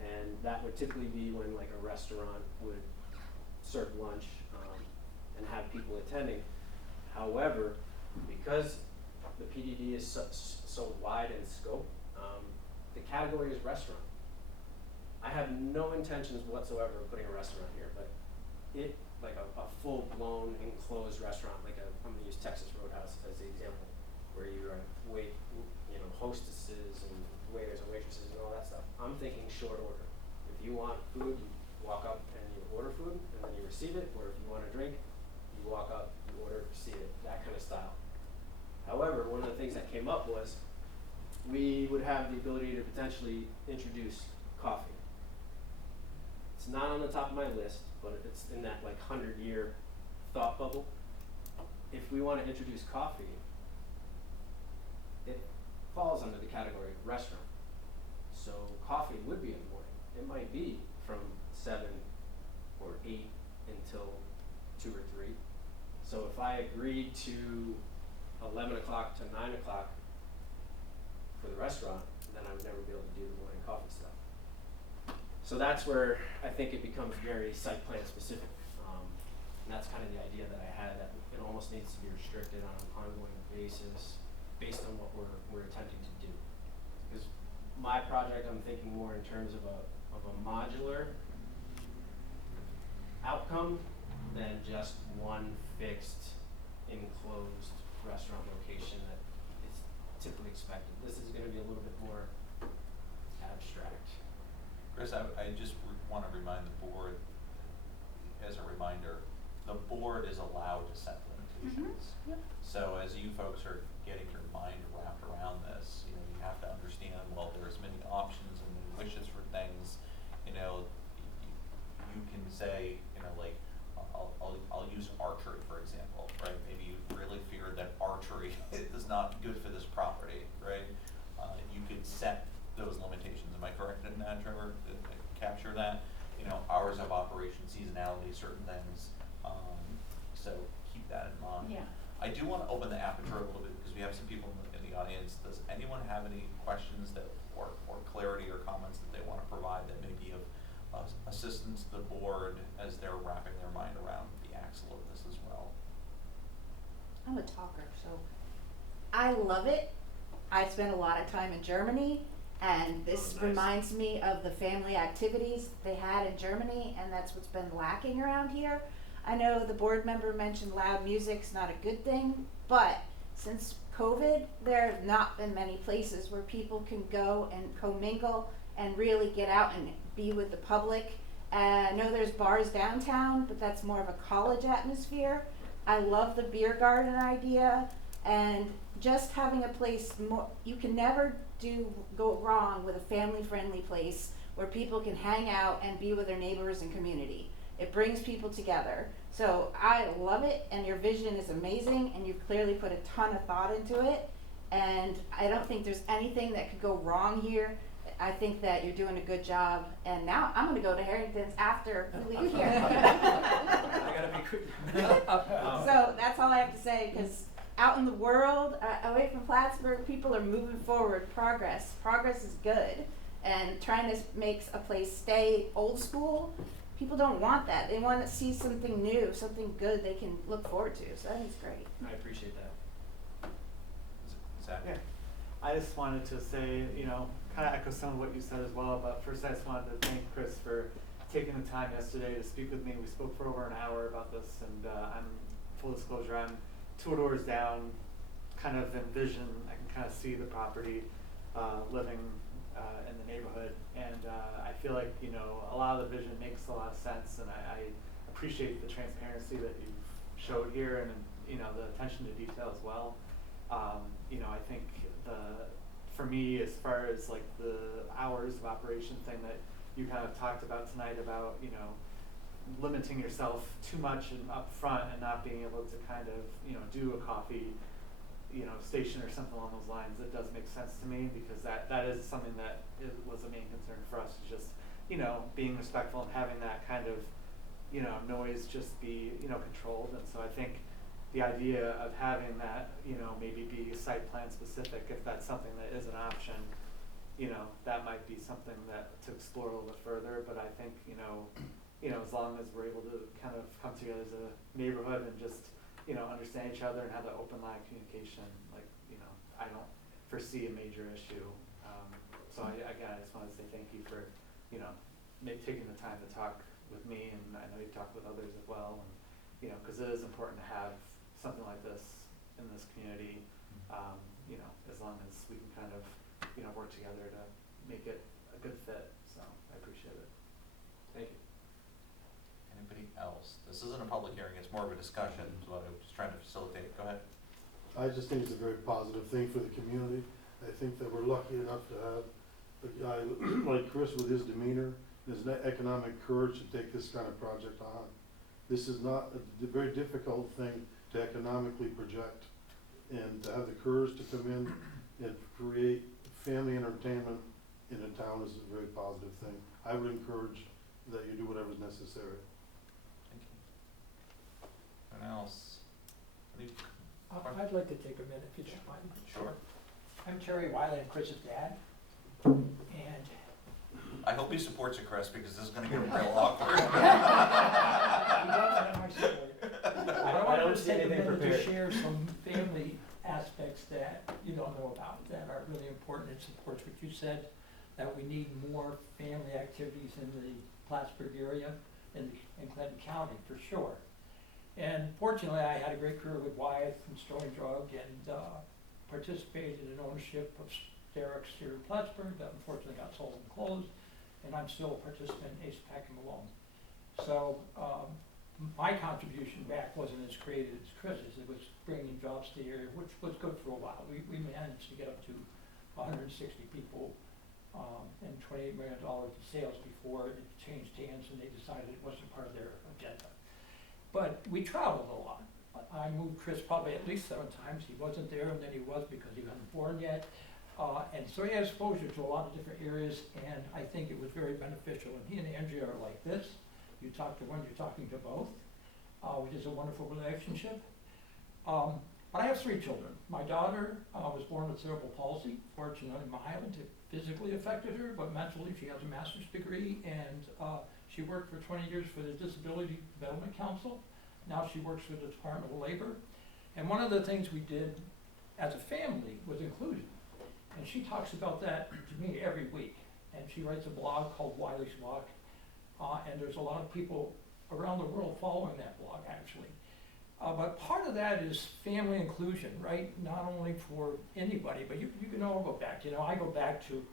And that would typically be when like a restaurant would serve lunch, and have people attending. However, because the PDD is so wide in scope, the category is restaurant. I have no intentions whatsoever of putting a restaurant here, but like a full-blown enclosed restaurant, I'm gonna use Texas Roadhouse as the example, where you're hostesses and waiters and waitresses and all that stuff. I'm thinking short order. If you want food, you walk up and you order food, and then you receive it, or if you want a drink, you walk up, you order, receive it, that kind of style. However, one of the things that came up was we would have the ability to potentially introduce coffee. It's not on the top of my list, but it's in that 100-year thought bubble. If we want to introduce coffee, it falls under the category of restaurant. So coffee would be in the morning. It might be from 7 or 8 until 2 or 3. So if I agreed to 11 o'clock to 9 o'clock for the restaurant, then I would never be able to do the morning coffee So that's where I think it becomes very site plan specific. And that's kind of the idea that I had, that it almost needs to be restricted on an ongoing basis based on what we're attempting to do. Because my project, I'm thinking more in terms of a modular outcome than just one fixed enclosed restaurant location that is typically expected. This is gonna be a little bit more abstract. Chris, I just want to remind the board, as a reminder, the board is allowed to set limitations. Yep. So as you folks are getting your mind wrapped around this, you know, you have to understand, well, there's many options and many wishes for things. You know, you can say, you know, like, I'll use archery, for example, right? Maybe you really fear that archery is not good for this property, right? You could set those limitations. Am I correct in that, Trevor? Capture that? You know, hours of operation, seasonality, certain things. So keep that in mind. Yeah. I do want to open the aperture a little bit because we have some people in the audience. Does anyone have any questions that, or clarity or comments that they want to provide that may be of assistance to the board as they're wrapping their mind around the axle of this as well? I'm a talker, so I love it. I spent a lot of time in Germany, and this Nice. reminds me of the family activities they had in Germany, and that's what's been lacking around here. I know the board member mentioned loud music's not a good thing, but since COVID, there have not been many places where people can go and commingle and really get out and be with the public. I know there's bars downtown, but that's more of a college atmosphere. I love the beer garden idea, and just having a place more, you can never go wrong with a family-friendly place where people can hang out and be with their neighbors and community. It brings people together. So I love it, and your vision is amazing, and you've clearly put a ton of thought into it. And I don't think there's anything that could go wrong here. I think that you're doing a good job. And now I'm gonna go to Harrington's after we leave here. I gotta be quick. So that's all I have to say, because out in the world, away from Plattsburgh, people are moving forward. Progress is good. And trying to make a place stay old school, people don't want that. They want to see something new, something good they can look forward to. So that is great. I appreciate that. Zach? Yeah, I just wanted to say, you know, kind of echo some of what you said as well, but first I just wanted to thank Chris for taking the time yesterday to speak with me. We spoke for over an hour about this, and I'm, full disclosure, I'm 2 doors down, kind of envision, I can kind of see the property, living in the neighborhood, and I feel like, you know, a lot of the vision makes a lot of sense, and I appreciate the transparency that you've showed here, and, you know, the attention to detail as well. You know, I think for me, as far as like the hours of operation thing that you kind of talked about tonight about, you know, limiting yourself too much and up front and not being able to kind of, you know, do a coffee, you know, station or something along those lines, it does make sense to me, because that is something that was a main concern for us, is just, you know, being respectful and having that kind of, you know, noise just be, you know, controlled. And so I think the idea of having that, you know, maybe be site plan specific, if that's something that is an option, you know, that might be something that to explore a little bit further. But I think, you know, as long as we're able to kind of come together as a neighborhood and just, you know, understand each other and have that open line of communication, like, you know, I don't foresee a major issue. So again, I just wanted to say thank you for, you know, taking the time to talk with me, and I know you've talked with others as well, and, you know, because it is important to have something like this in this community, you know, as long as we can kind of, you know, work together to make it a good fit. So I appreciate it. Thank you. Anybody else? This isn't a public hearing, it's more of a discussion, so I'm just trying to facilitate. Go ahead. I just think it's a very positive thing for the community. I think that we're lucky enough to have a guy like Chris with his demeanor, his economic courage to take this kind of project on. This is not a very difficult thing to economically project, and to have the courage to come in and create family entertainment in a town is a very positive thing. I would encourage that you do whatever's necessary. Thank you. Anyone else? I'd like to take a minute, if you don't mind. Sure. I'm Terry Wiley, I'm Chris's dad, and I hope he supports you, Chris, because this is gonna get real awkward. He does have my support. I I wanted don't to see take a anything minute to prepared. share some family aspects that you don't know about, that are really important. It supports what you said, that we need more family activities in the Plattsburgh area and in Clinton County, for sure. And fortunately, I had a great career with Wyeth and Stone Drug, and participated in ownership of Sterix here in Plattsburgh, that unfortunately got sold and closed, and I'm still a participant in Ace Pack and Malone. So, my contribution back wasn't as creative as Chris's. It was bringing jobs to the area, which was good for a while. We managed to get up to 160 people, and $28 million in sales before it changed hands and they decided it wasn't part of their agenda. But we traveled a lot. I moved Chris probably at least 7 times. He wasn't there, and then he was because he wasn't born yet. And so he had exposure to a lot of different areas, and I think it was very beneficial. And he and Andrea are like this. You talk to one, you're talking to both, which is a wonderful relationship. But I have 3 children. My daughter was born with cerebral palsy, fortunately mild. It physically affected her, but mentally she has a master's degree, and she worked for 20 years for the Disability Development Council. Now she works for the Department of Labor. And one of the things we did as a family was inclusion. And she talks about that to me every week. And she writes a blog called Wiley's Walk. And there's a lot of people around the world following that blog, actually. But part of that is family inclusion, right? Not only for anybody, but you can all go back. You know, I go back to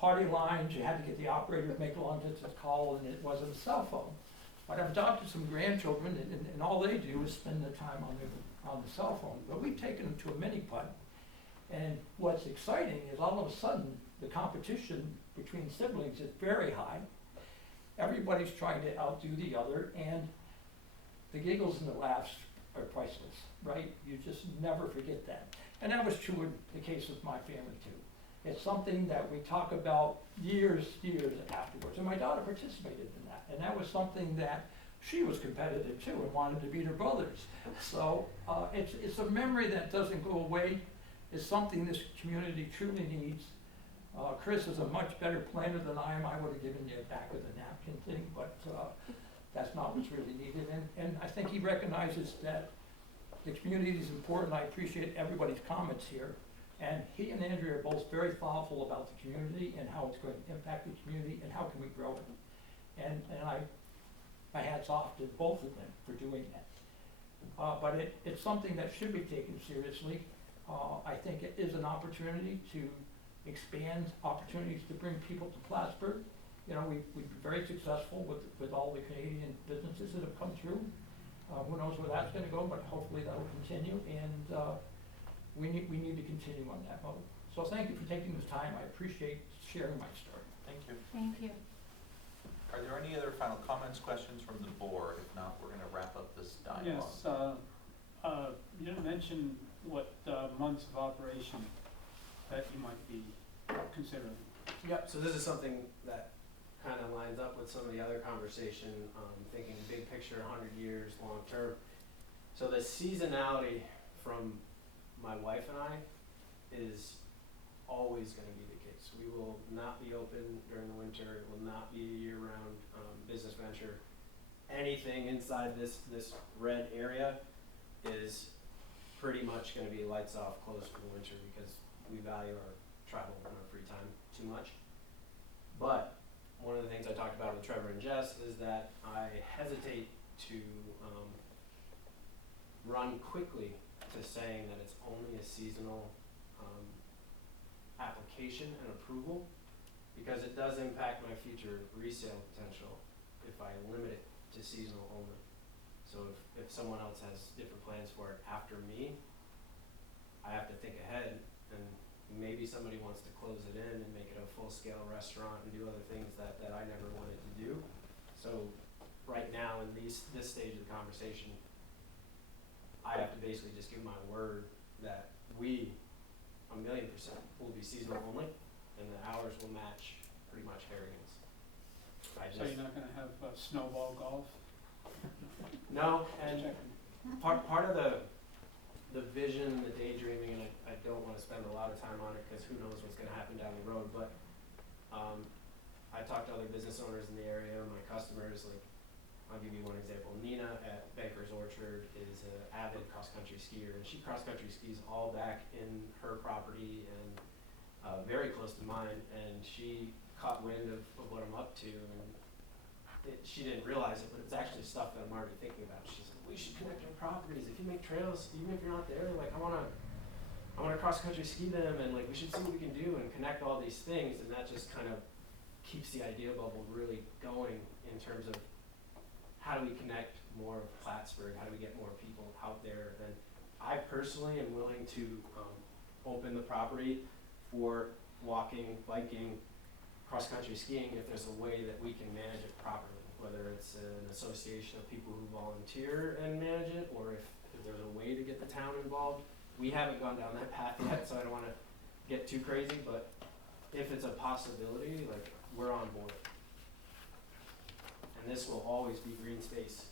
party lines. You had to get the operator to make a long distance call, and it wasn't a cell phone. But I've adopted some grandchildren, and all they do is spend the time on the cell phone. But we've taken them to a mini putt. And what's exciting is all of a sudden the competition between siblings is very high. Everybody's trying to outdo the other, and the giggles and the laughs are priceless, right? You just never forget that. And that was true in the case of my family too. It's something that we talk about years afterwards. And my daughter participated in that. And that was something that she was competitive too and wanted to beat her brothers. So it's a memory that doesn't go away. It's something this community truly needs. Chris is a much better planner than I am. I would have given you a back of the napkin thing, but that's not what's really needed. And I think he recognizes that the community is important. I appreciate everybody's comments here. And he and Andrea are both very thoughtful about the community and how it's going to impact the community and how can we grow it. And my hat's off to both of them for doing that. But it's something that should be taken seriously. I think it is an opportunity to expand opportunities to bring people to Plattsburgh. You know, we've been very successful with all the Canadian businesses that have come through. Who knows where that's gonna go, but hopefully that'll continue, and we need to continue on that mode. So thank you for taking this time. I appreciate sharing my story. Thank you. Thank you. Are there any other final comments, questions from the board? If not, we're gonna wrap up this dialogue. Yes, you didn't mention what months of operation that you might be considering. Yep, so this is something that kind of lines up with some of the other conversation, thinking big picture, 100 years, long term. So the seasonality from my wife and I is always going to be the case. We will not be open during the winter. It will not be a year-round business venture. Anything inside this red area is pretty much going to be lights off, closed for the winter, because we value our travel and our free time too much. But one of the things I talked about with Trevor and Jess is that I hesitate to run quickly to saying that it's only a seasonal application and approval, because it does impact my future resale potential if I limit it to seasonal only. So if someone else has different plans for it after me, I have to think ahead, and maybe somebody wants to close it in and make it a full-scale restaurant and do other things that I never wanted to do. So right now in this stage of the conversation, I have to basically just give my word that we, 1,000,000%, will be seasonal only, and the hours will match pretty much Harrigan's. So you're not gonna have snowball golf? No, Just and checking. part of the vision, the daydreaming, and I don't want to spend a lot of time on it because who knows what's going to happen down the road, but other business owners in the area, my customers, like, I'll give you one example. Nina at Banker's Orchard is an avid cross-country skier, and she cross-country skis all back in her property and very close to mine, and she caught wind of what I'm up to, and she didn't realize it, but it's actually stuff that I'm already thinking about. She's like, we should connect our properties. If you make trails, even if you're not there, like, I wanna cross-country ski them, and like, we should see what we can do and connect all these things, and that just kind of keeps the idea bubble really going in terms of how do we connect more of Plattsburgh, how do we get more people out there, and I personally am willing to open the property for walking, biking, cross-country skiing if there's a way that we can manage it properly, whether it's an association of people who volunteer and manage it, or if there's a way to get the town involved. We haven't gone down that path yet, so I don't wanna get too crazy, but if it's a possibility, like, we're on board. And this will always be green space,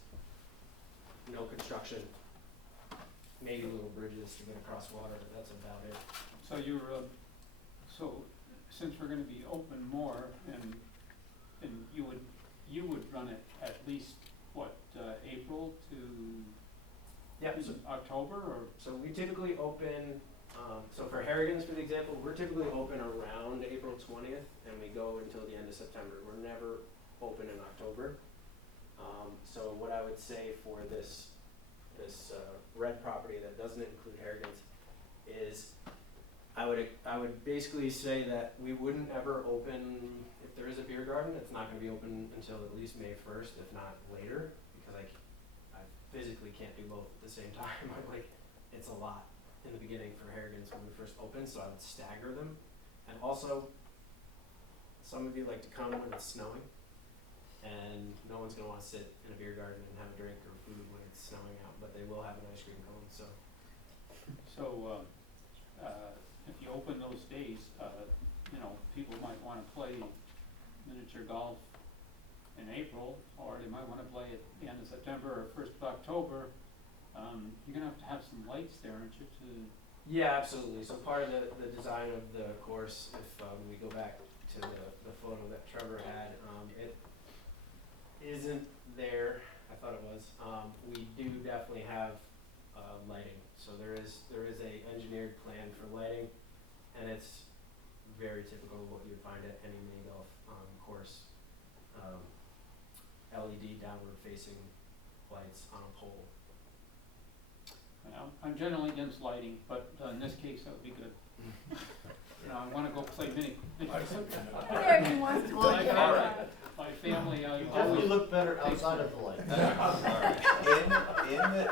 no construction, maybe little bridges to get across water, but that's about it. So so since we're gonna be open more, and you would run it at least, what, April to Yeah, so, October, or? so we typically open, so for Harrigan's, for the example, we're typically open around April 20th, and we go until the end of September. We're never open in October. So what I would say for this red property that doesn't include Harrigan's is I would basically say that we wouldn't ever open, if there is a beer garden, it's not gonna be open until at least May 1st, if not later, because I physically can't do both at the same time. I'm like, it's a lot in the beginning for Harrigan's when we first opened, so I would stagger them. And also, some of you like to come when it's snowing, and no one's gonna wanna sit in a beer garden and have a drink or food when it's snowing out, but they will have an ice cream cone, so. So, if you open those days, people might wanna play miniature golf in April, or they might wanna play at the end of September or first of October. You're gonna have some lights there, aren't you, Yeah, absolutely. So part of the design of the course, if we go back to the photo that Trevor had, it isn't there. I thought it was. We do definitely have lighting. So there is a engineered plan for lighting, and it's very typical of what you would find at any mini golf course. LED downward facing lights on a pole. I'm generally against lighting, but in this case, that would be good. I wanna go play mini. Whatever he wants to My play. family- My family, You always. definitely look better outside of the light.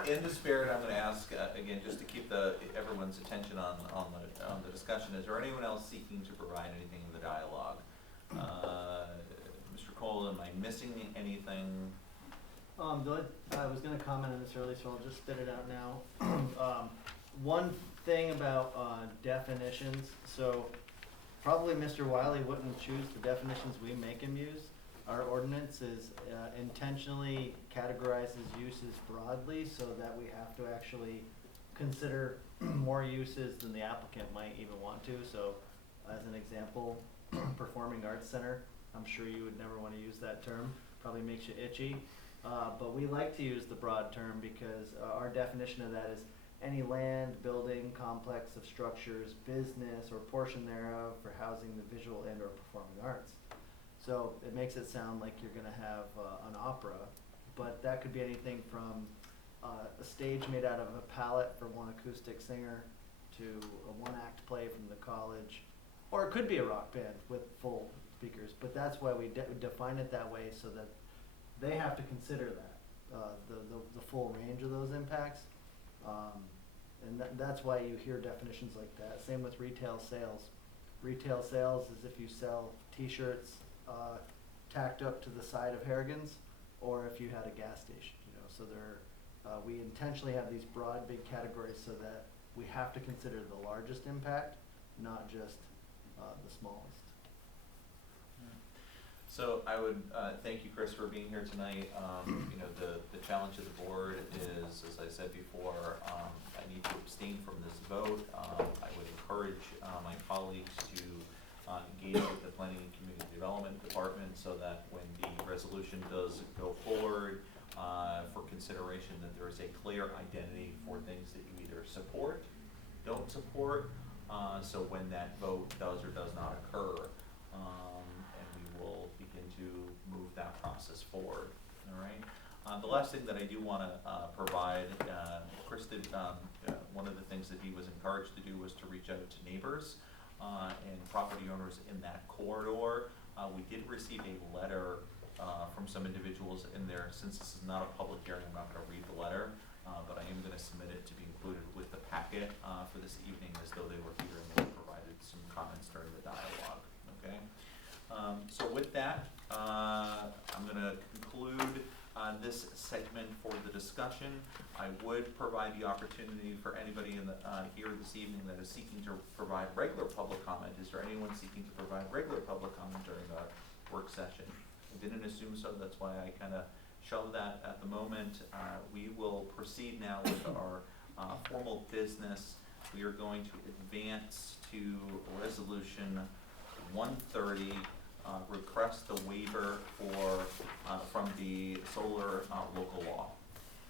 In the spirit, I'm gonna ask, again, just to keep everyone's attention on the discussion, is there anyone else seeking to provide anything in the dialogue? Mr. Cole, am I missing anything? I was gonna comment on this earlier, so I'll just spit it out now. One thing about definitions, so probably Mr. Wiley wouldn't choose the definitions we make him use. Our ordinance is intentionally categorizes uses broadly so that we have to actually consider more uses than the applicant might even want to. So as an example, performing arts center, I'm sure you would never want to use that term, probably makes you itchy. But we like to use the broad term because our definition of that is any land, building, complex of structures, business, or portion thereof for housing the visual and or performing arts. So it makes it sound like you're gonna have an opera, but that could be anything from a stage made out of a pallet for one acoustic singer to a one-act play from the college, or it could be a rock band with full speakers. But that's why we define it that way, so that they have to consider that, the full range of those impacts. And that's why you hear definitions like that. Same with retail sales. Retail sales is if you sell t-shirts tacked up to the side of Harrigan's, or if you had a gas station, so we intentionally have these broad big categories so that we have to consider the largest impact, not just the smallest. So I would thank you, Chris, for being here tonight. The challenge of the board is, as I said before, I need to abstain from this vote. I would encourage my colleagues to engage with the Planning and Community Development Department department so that when the resolution does go forward for consideration, that there is a clear identity for things that you either support, don't support, so when that vote does or does not occur, and we will begin to move that process forward, all right? The last thing that I do want to provide, Chris did, one of the things that he was encouraged to do was to reach out to neighbors and property owners in that corridor. We did receive a letter from some individuals in there. Since this is not a public hearing, I'm not going to read the letter, but I am going to submit it to be included with the packet for this evening, as though they were here and they provided some comments during the dialogue. Okay. So with that, I'm going to conclude this segment for the discussion. I would provide the opportunity for anybody in the, here this evening that is seeking to provide regular public comment. Is there anyone seeking to provide regular public comment during the work session? I didn't assume so, that's why I kind of shelved that at the moment. We will proceed now with our formal business. We are going to advance to resolution 130, request the waiver for, from the solar local law.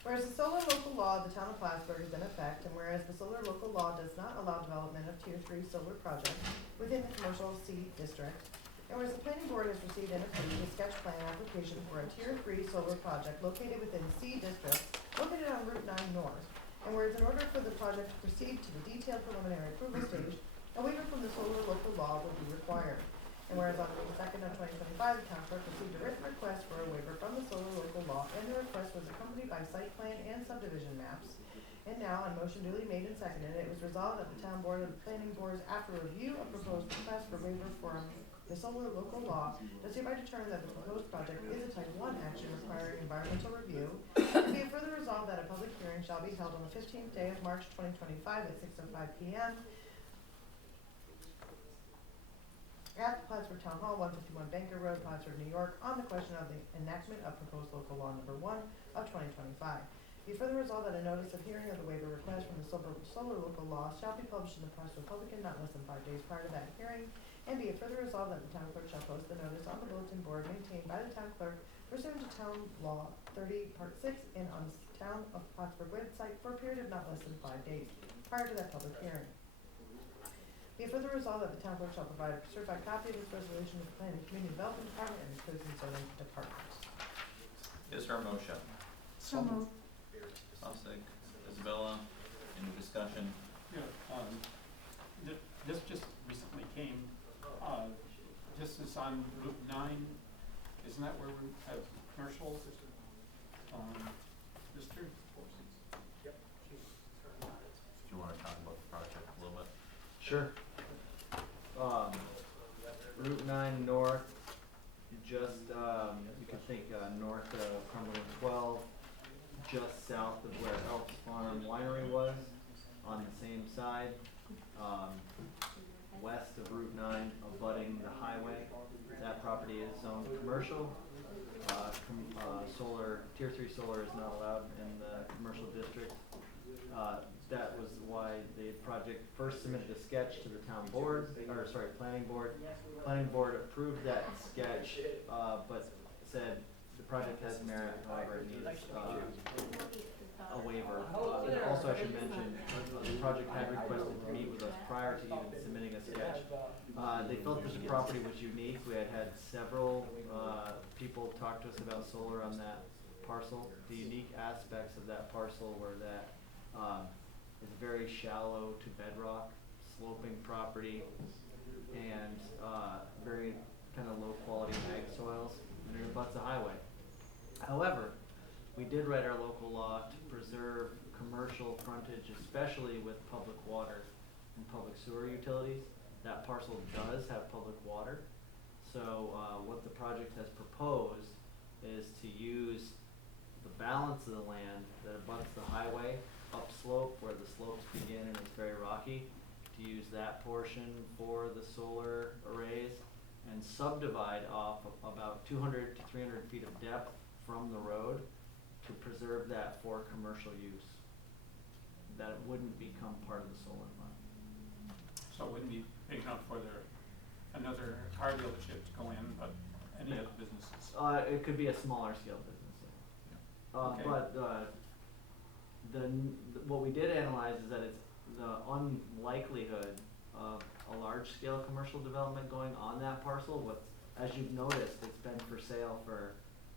Whereas the solar local law of the town of Plattsburgh is in effect, and whereas the solar local law does not allow development of Tier 3 solar projects within the commercial C district, and whereas the planning board has received and approved a sketch plan application for a Tier 3 solar project located within C district, located on Route 9 North, and whereas in order for the project to proceed to the detailed preliminary approval stage, a waiver from the solar local law would be required. And whereas on May 2nd of 2025, the town clerk received a written request for a waiver from the solar local law, and the request was accompanied by site plan and subdivision maps. And now, on motion duly made and seconded, it was resolved that the town board of the planning boards, after review of proposed request for waiver from the solar local law, does hereby determine that the proposed project is a type 1 action requiring environmental review, and be it further resolved that a public hearing shall be held on the 15th day of March 2025 at 6:05 p.m. at the Plattsburgh Town Hall, 151 Banker Road, Plattsburgh, New York, on the question of the enactment of proposed local law number 1 of 2025. Be further resolved that a notice of hearing of the waiver request from the solar local law shall be published in the Press Republican not less than 5 days prior to that hearing, and be it further resolved that the town clerk shall post the notice on the bulletin board maintained by the town clerk pursuant to Town Law 30, Part 6, and on the Town of Plattsburgh website for a period of not less than 5 days prior to that public hearing. Be it further resolved that the town clerk shall provide a certified copy of this resolution to the Planning and Community Development Department and the Codes and Zoning Department. Is there a motion? So moved. Sosnick, Isabella, any discussion? Yeah, this just recently came, this is on Route 9, isn't that where we have commercial, district? Do you want to talk about the project a little bit? Sure. Route 9 North, just, you could think north of Cumberland 12, just south of where Elks Farm Winery was, on the same side, west of Route 9, abutting the highway. That property is zoned commercial. Solar, Tier 3 solar is not allowed in the commercial district. That was why the project first submitted a sketch to the town board, or sorry, planning board. Planning board approved that sketch, but said the project has merit, however, it needs a waiver. And also, I should mention, the project had requested to meet with us prior to even submitting a sketch. They felt that the property was unique. We had several people talk to us about solar on that parcel. The unique aspects of that parcel were that it's very shallow to bedrock, sloping property, and very kind of low quality ag soils, and it abuts a highway. However, we did write our local law to preserve commercial frontage, especially with public water and public sewer utilities. That parcel does have public water. So what the project has proposed is to use the balance of the land that abuts the highway upslope where the slopes begin and it's very rocky, to use that portion for the solar arrays and subdivide off about 200 to 300 feet of depth from the road to preserve that for commercial use, that it wouldn't become part of the solar fund. So it wouldn't be big enough for another car dealership to go in, but, and Any other businesses? It could be a smaller scale business, yeah. Okay. What we did analyze is that it's the unlikelihood of a large scale commercial development going on that parcel. As you've noticed, it's been for sale for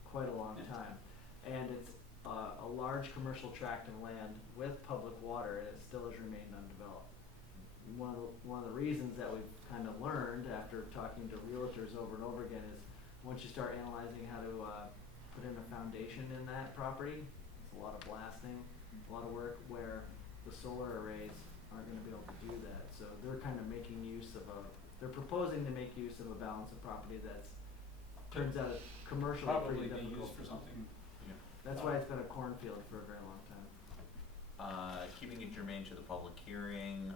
quite a long Yeah. time. And it's a large commercial tract of land with public water, and it still has remained undeveloped. One of the reasons that we've kind of learned after talking to realtors over and over again is once you start analyzing how to put in a foundation in that property, it's a lot of blasting, a lot of work, where the solar arrays aren't gonna be able to do that. So they're kind of making use of they're proposing to make use of a balance of property that's, turns out commercially Probably pretty be difficult. used for something. That's why it's been a cornfield for a very long time. Keeping it germane to the public hearing,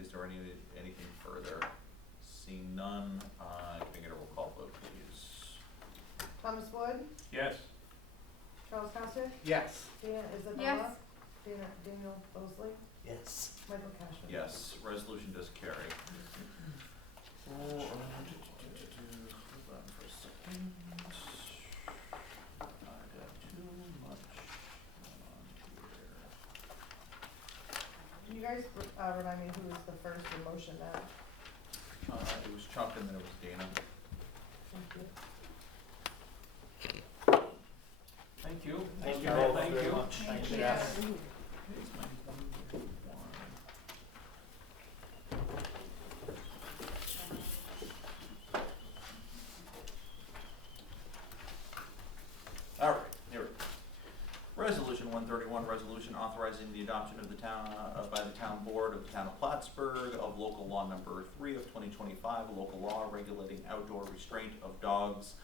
is there anything further? Seeing none, can I get a roll call vote, please? Thomas Wood, Yes. Charles Costick, Yes. Dana Isabella. Yes. Daniel Bosley, Yes. Michael Cashman. Yes, resolution does carry. Hold on for a second. I got too much going on here. Can you guys, remind me who was the first to motion that? It was Chuck and then it was Dana. Thank you. Thank you. Thank you. you all Thank very you. much. Thank you. Yes. It's my 151. All right, here we go. Resolution 131, resolution authorizing the adoption of the town, by the town board of the town of Plattsburgh of local law number 3 of 2025, a local law regulating outdoor restraint of dogs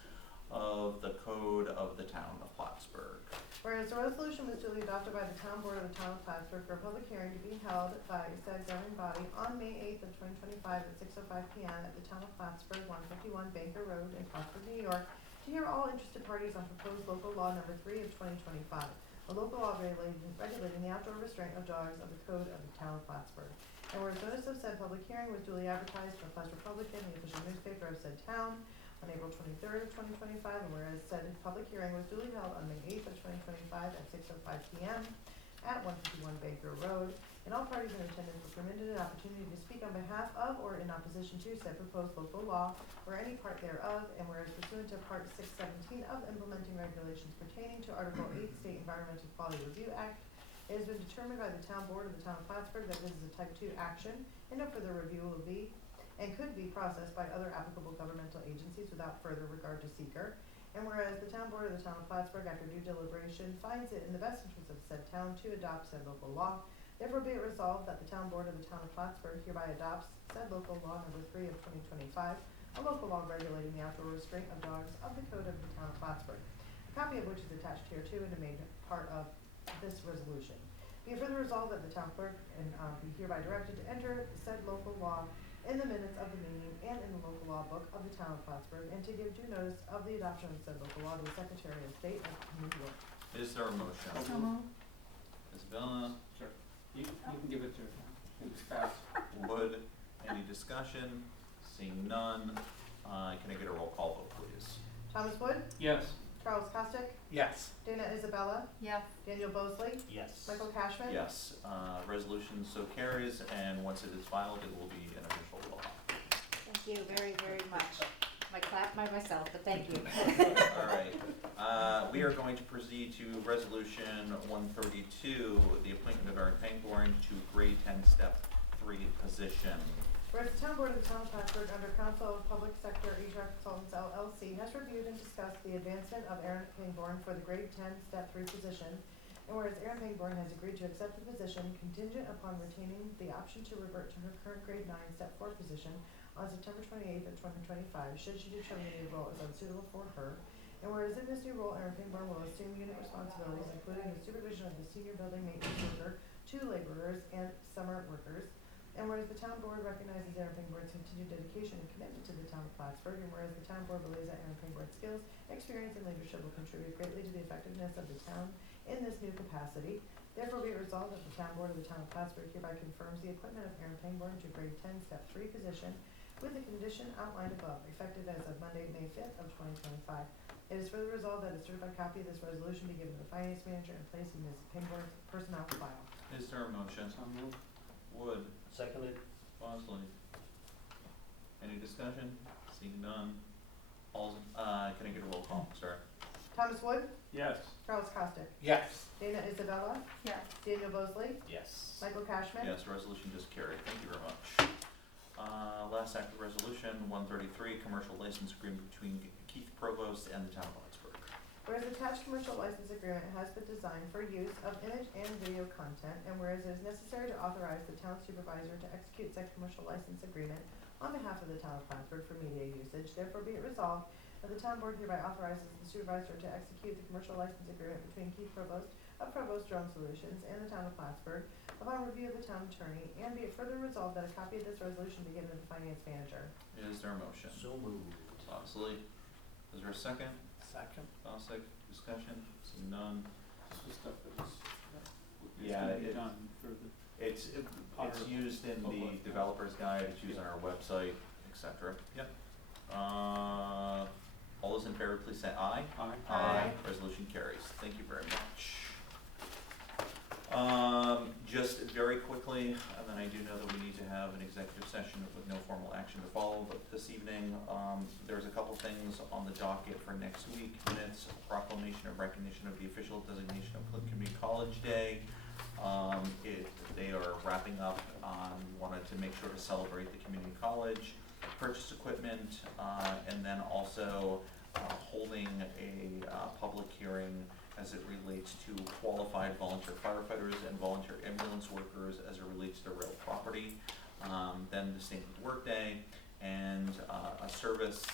of the code of the town of Plattsburgh. Whereas the resolution was duly adopted by the town board of the town of Plattsburgh for a public hearing to be held by said governing body on May 8th of 2025 at 6:05 p.m. at the town of Plattsburgh, 151 Banker Road in Plattsburgh, New York, to hear all interested parties on proposed local law number 3 of 2025, a local law regulating the outdoor restraint of dogs of the code of the town of Plattsburgh. And whereas notice of said public hearing was duly advertised in the Plattsburgh Republican, the official newspaper of said town, on April 23rd of 2025, and whereas said public hearing was duly held on May 8th of 2025 at 6:05 p.m. at 151 Baker Road, and all parties in attendance were permitted an opportunity to speak on behalf of or in opposition to said proposed local law or any part thereof, and whereas pursuant to Part 617 of implementing regulations pertaining to Article 8 State Environmental Quality Review Act, it has been determined by the town board of the town of Plattsburgh that this is a type 2 action, and no further review will be and could be processed by other applicable governmental agencies without further regard to seeker. And whereas the town board of the town of Plattsburgh, after due deliberation, finds it in the best interest of said town to adopt said local law, therefore be it resolved that the town board of the town of Plattsburgh hereby adopts said local law number 3 of 2025, a local law regulating the outdoor restraint of dogs of the code of the town of Plattsburgh, a copy of which is attached hereto and made part of this resolution. Be it further resolved that the town clerk and be hereby directed to enter said local law in the minutes of the meeting and in the local law book of the town of Plattsburgh, and to give due notice of the adoption of said local law to the Secretary of State of New York. Is there a motion? So moved. Isabella, Sure. You can give it to her. It's fast. Wood, any discussion? Seeing none, can I get a roll call vote, please? Thomas Wood, Yes. Charles Costick, Yes. Dana Isabella, Yes. Daniel Bosley, Yes. Michael Cashman. Yes, resolution so carries, and once it is filed, it will be an official law. Thank you very, very much. I clap by myself, but thank you. All right, we are going to proceed to resolution 132, the appointment of Eric Pangborn to grade 10, step 3 position. Whereas the town board of the town of Plattsburgh, under counsel of Public Sector HR Consultants LLC, has reviewed and discussed the advancement of Aaron Pangborn for the grade 10, step 3 position, and whereas Aaron Pangborn has agreed to accept the position contingent upon retaining the option to revert to her current grade 9, step 4 position on September 28th of 2025, should she determine the new role is unsuitable for her. And whereas in this new role, Aaron Pangborn will assume unit responsibilities, including the supervision of the senior building maintenance worker, 2 laborers, and summer workers. And whereas the town board recognizes Aaron Pangborn's continued dedication and commitment to the town of Plattsburgh, and whereas the town board believes that Aaron Pangborn's skills, experience, and leadership will contribute greatly to the effectiveness of the town in this new capacity, therefore be it resolved that the town board of the town of Plattsburgh hereby confirms the appointment of Aaron Pangborn to grade 10, step 3 position, with the condition outlined above, effective as of Monday, May 5th of 2025. It is further resolved that a certified copy of this resolution be given to the finance manager and placed in Ms. Pingborg's personnel file. Is there a motion? So moved. Wood, Seconded? Bosley. Any discussion? Seeing none. Can I get a roll call, sir? Thomas Wood, Yes. Charles Costick, Yes. Dana Isabella, Yes. Daniel Bosley, Yes. Michael Cashman. Yes, resolution just carried. Thank you very much. Last act of resolution, 133, commercial license agreement between Keith Provost and the town of Plattsburgh. Whereas the attached commercial license agreement has been designed for use of image and video content, and whereas it is necessary to authorize the town supervisor to execute said commercial license agreement on behalf of the town of Plattsburgh for media usage, therefore be it resolved that the town board hereby authorizes the supervisor to execute the commercial license agreement between Keith Provost of Provost Drone Solutions and the town of Plattsburgh upon review of the town attorney, and be it further resolved that a copy of this resolution be given to the finance manager. Is there a motion? So moved. Bosley. Is there a second? Second. Bosley, discussion? Seeing none. This was stuff that was, Yeah, gonna be it- done for the, It's used in the developer's guide, it's used on our website, et cetera. Yep. All those in favor, please say aye. Aye. Aye. Resolution carries. Thank you very much. Just very quickly, and then I do know that we need to have an executive session with no formal action to follow, but this evening, there's a couple things on the docket for next week. Minutes, proclamation of recognition of the official designation of Clinton Community College Day. They are wrapping up, wanted to make sure to celebrate the community college, purchase equipment, and then also holding a public hearing as it relates to qualified volunteer firefighters and volunteer ambulance workers as it relates to real property. Then the statement of work day and a service,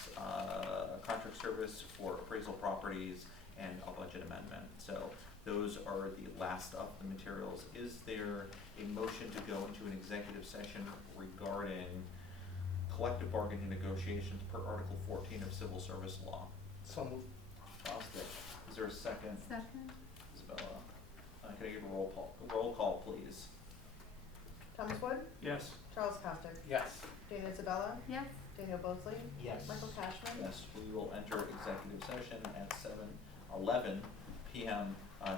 contract service for appraisal properties and a budget amendment. So those are the last of the materials. Is there a motion to go into an executive session regarding collective bargaining negotiations per Article 14 of Civil Service Law? So moved. Bostic. Is there a second? Second? Isabella. Can I get a roll call, please? Thomas Wood, yes. Charles Costick, Yes. Dana Isabella, Yes. Daniel Bosley, Yes. Michael Cashman. Yes, we will enter executive session at 7:11 PM.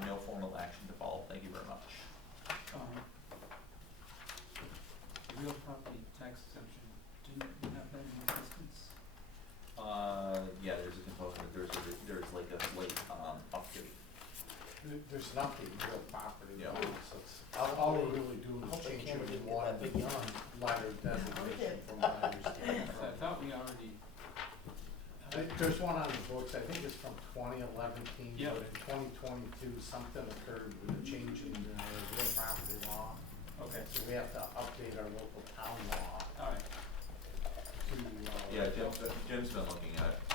No formal action to follow. Thank you very much. Real property tax exemption, didn't we have that in existence? Yeah, there's a component, there's like a late, update. There's nothing real property, Yeah. so it's, all we're really doing Hope is they changing can't really get one that big yawn. letter designation from what I understand. So I thought we already, There's one on the books, I think it's from 2011, Yeah. but in 2022, something occurred with a change in the real property law. okay, So we have to update our local town law all right. to, Yeah, Jim's been looking at it.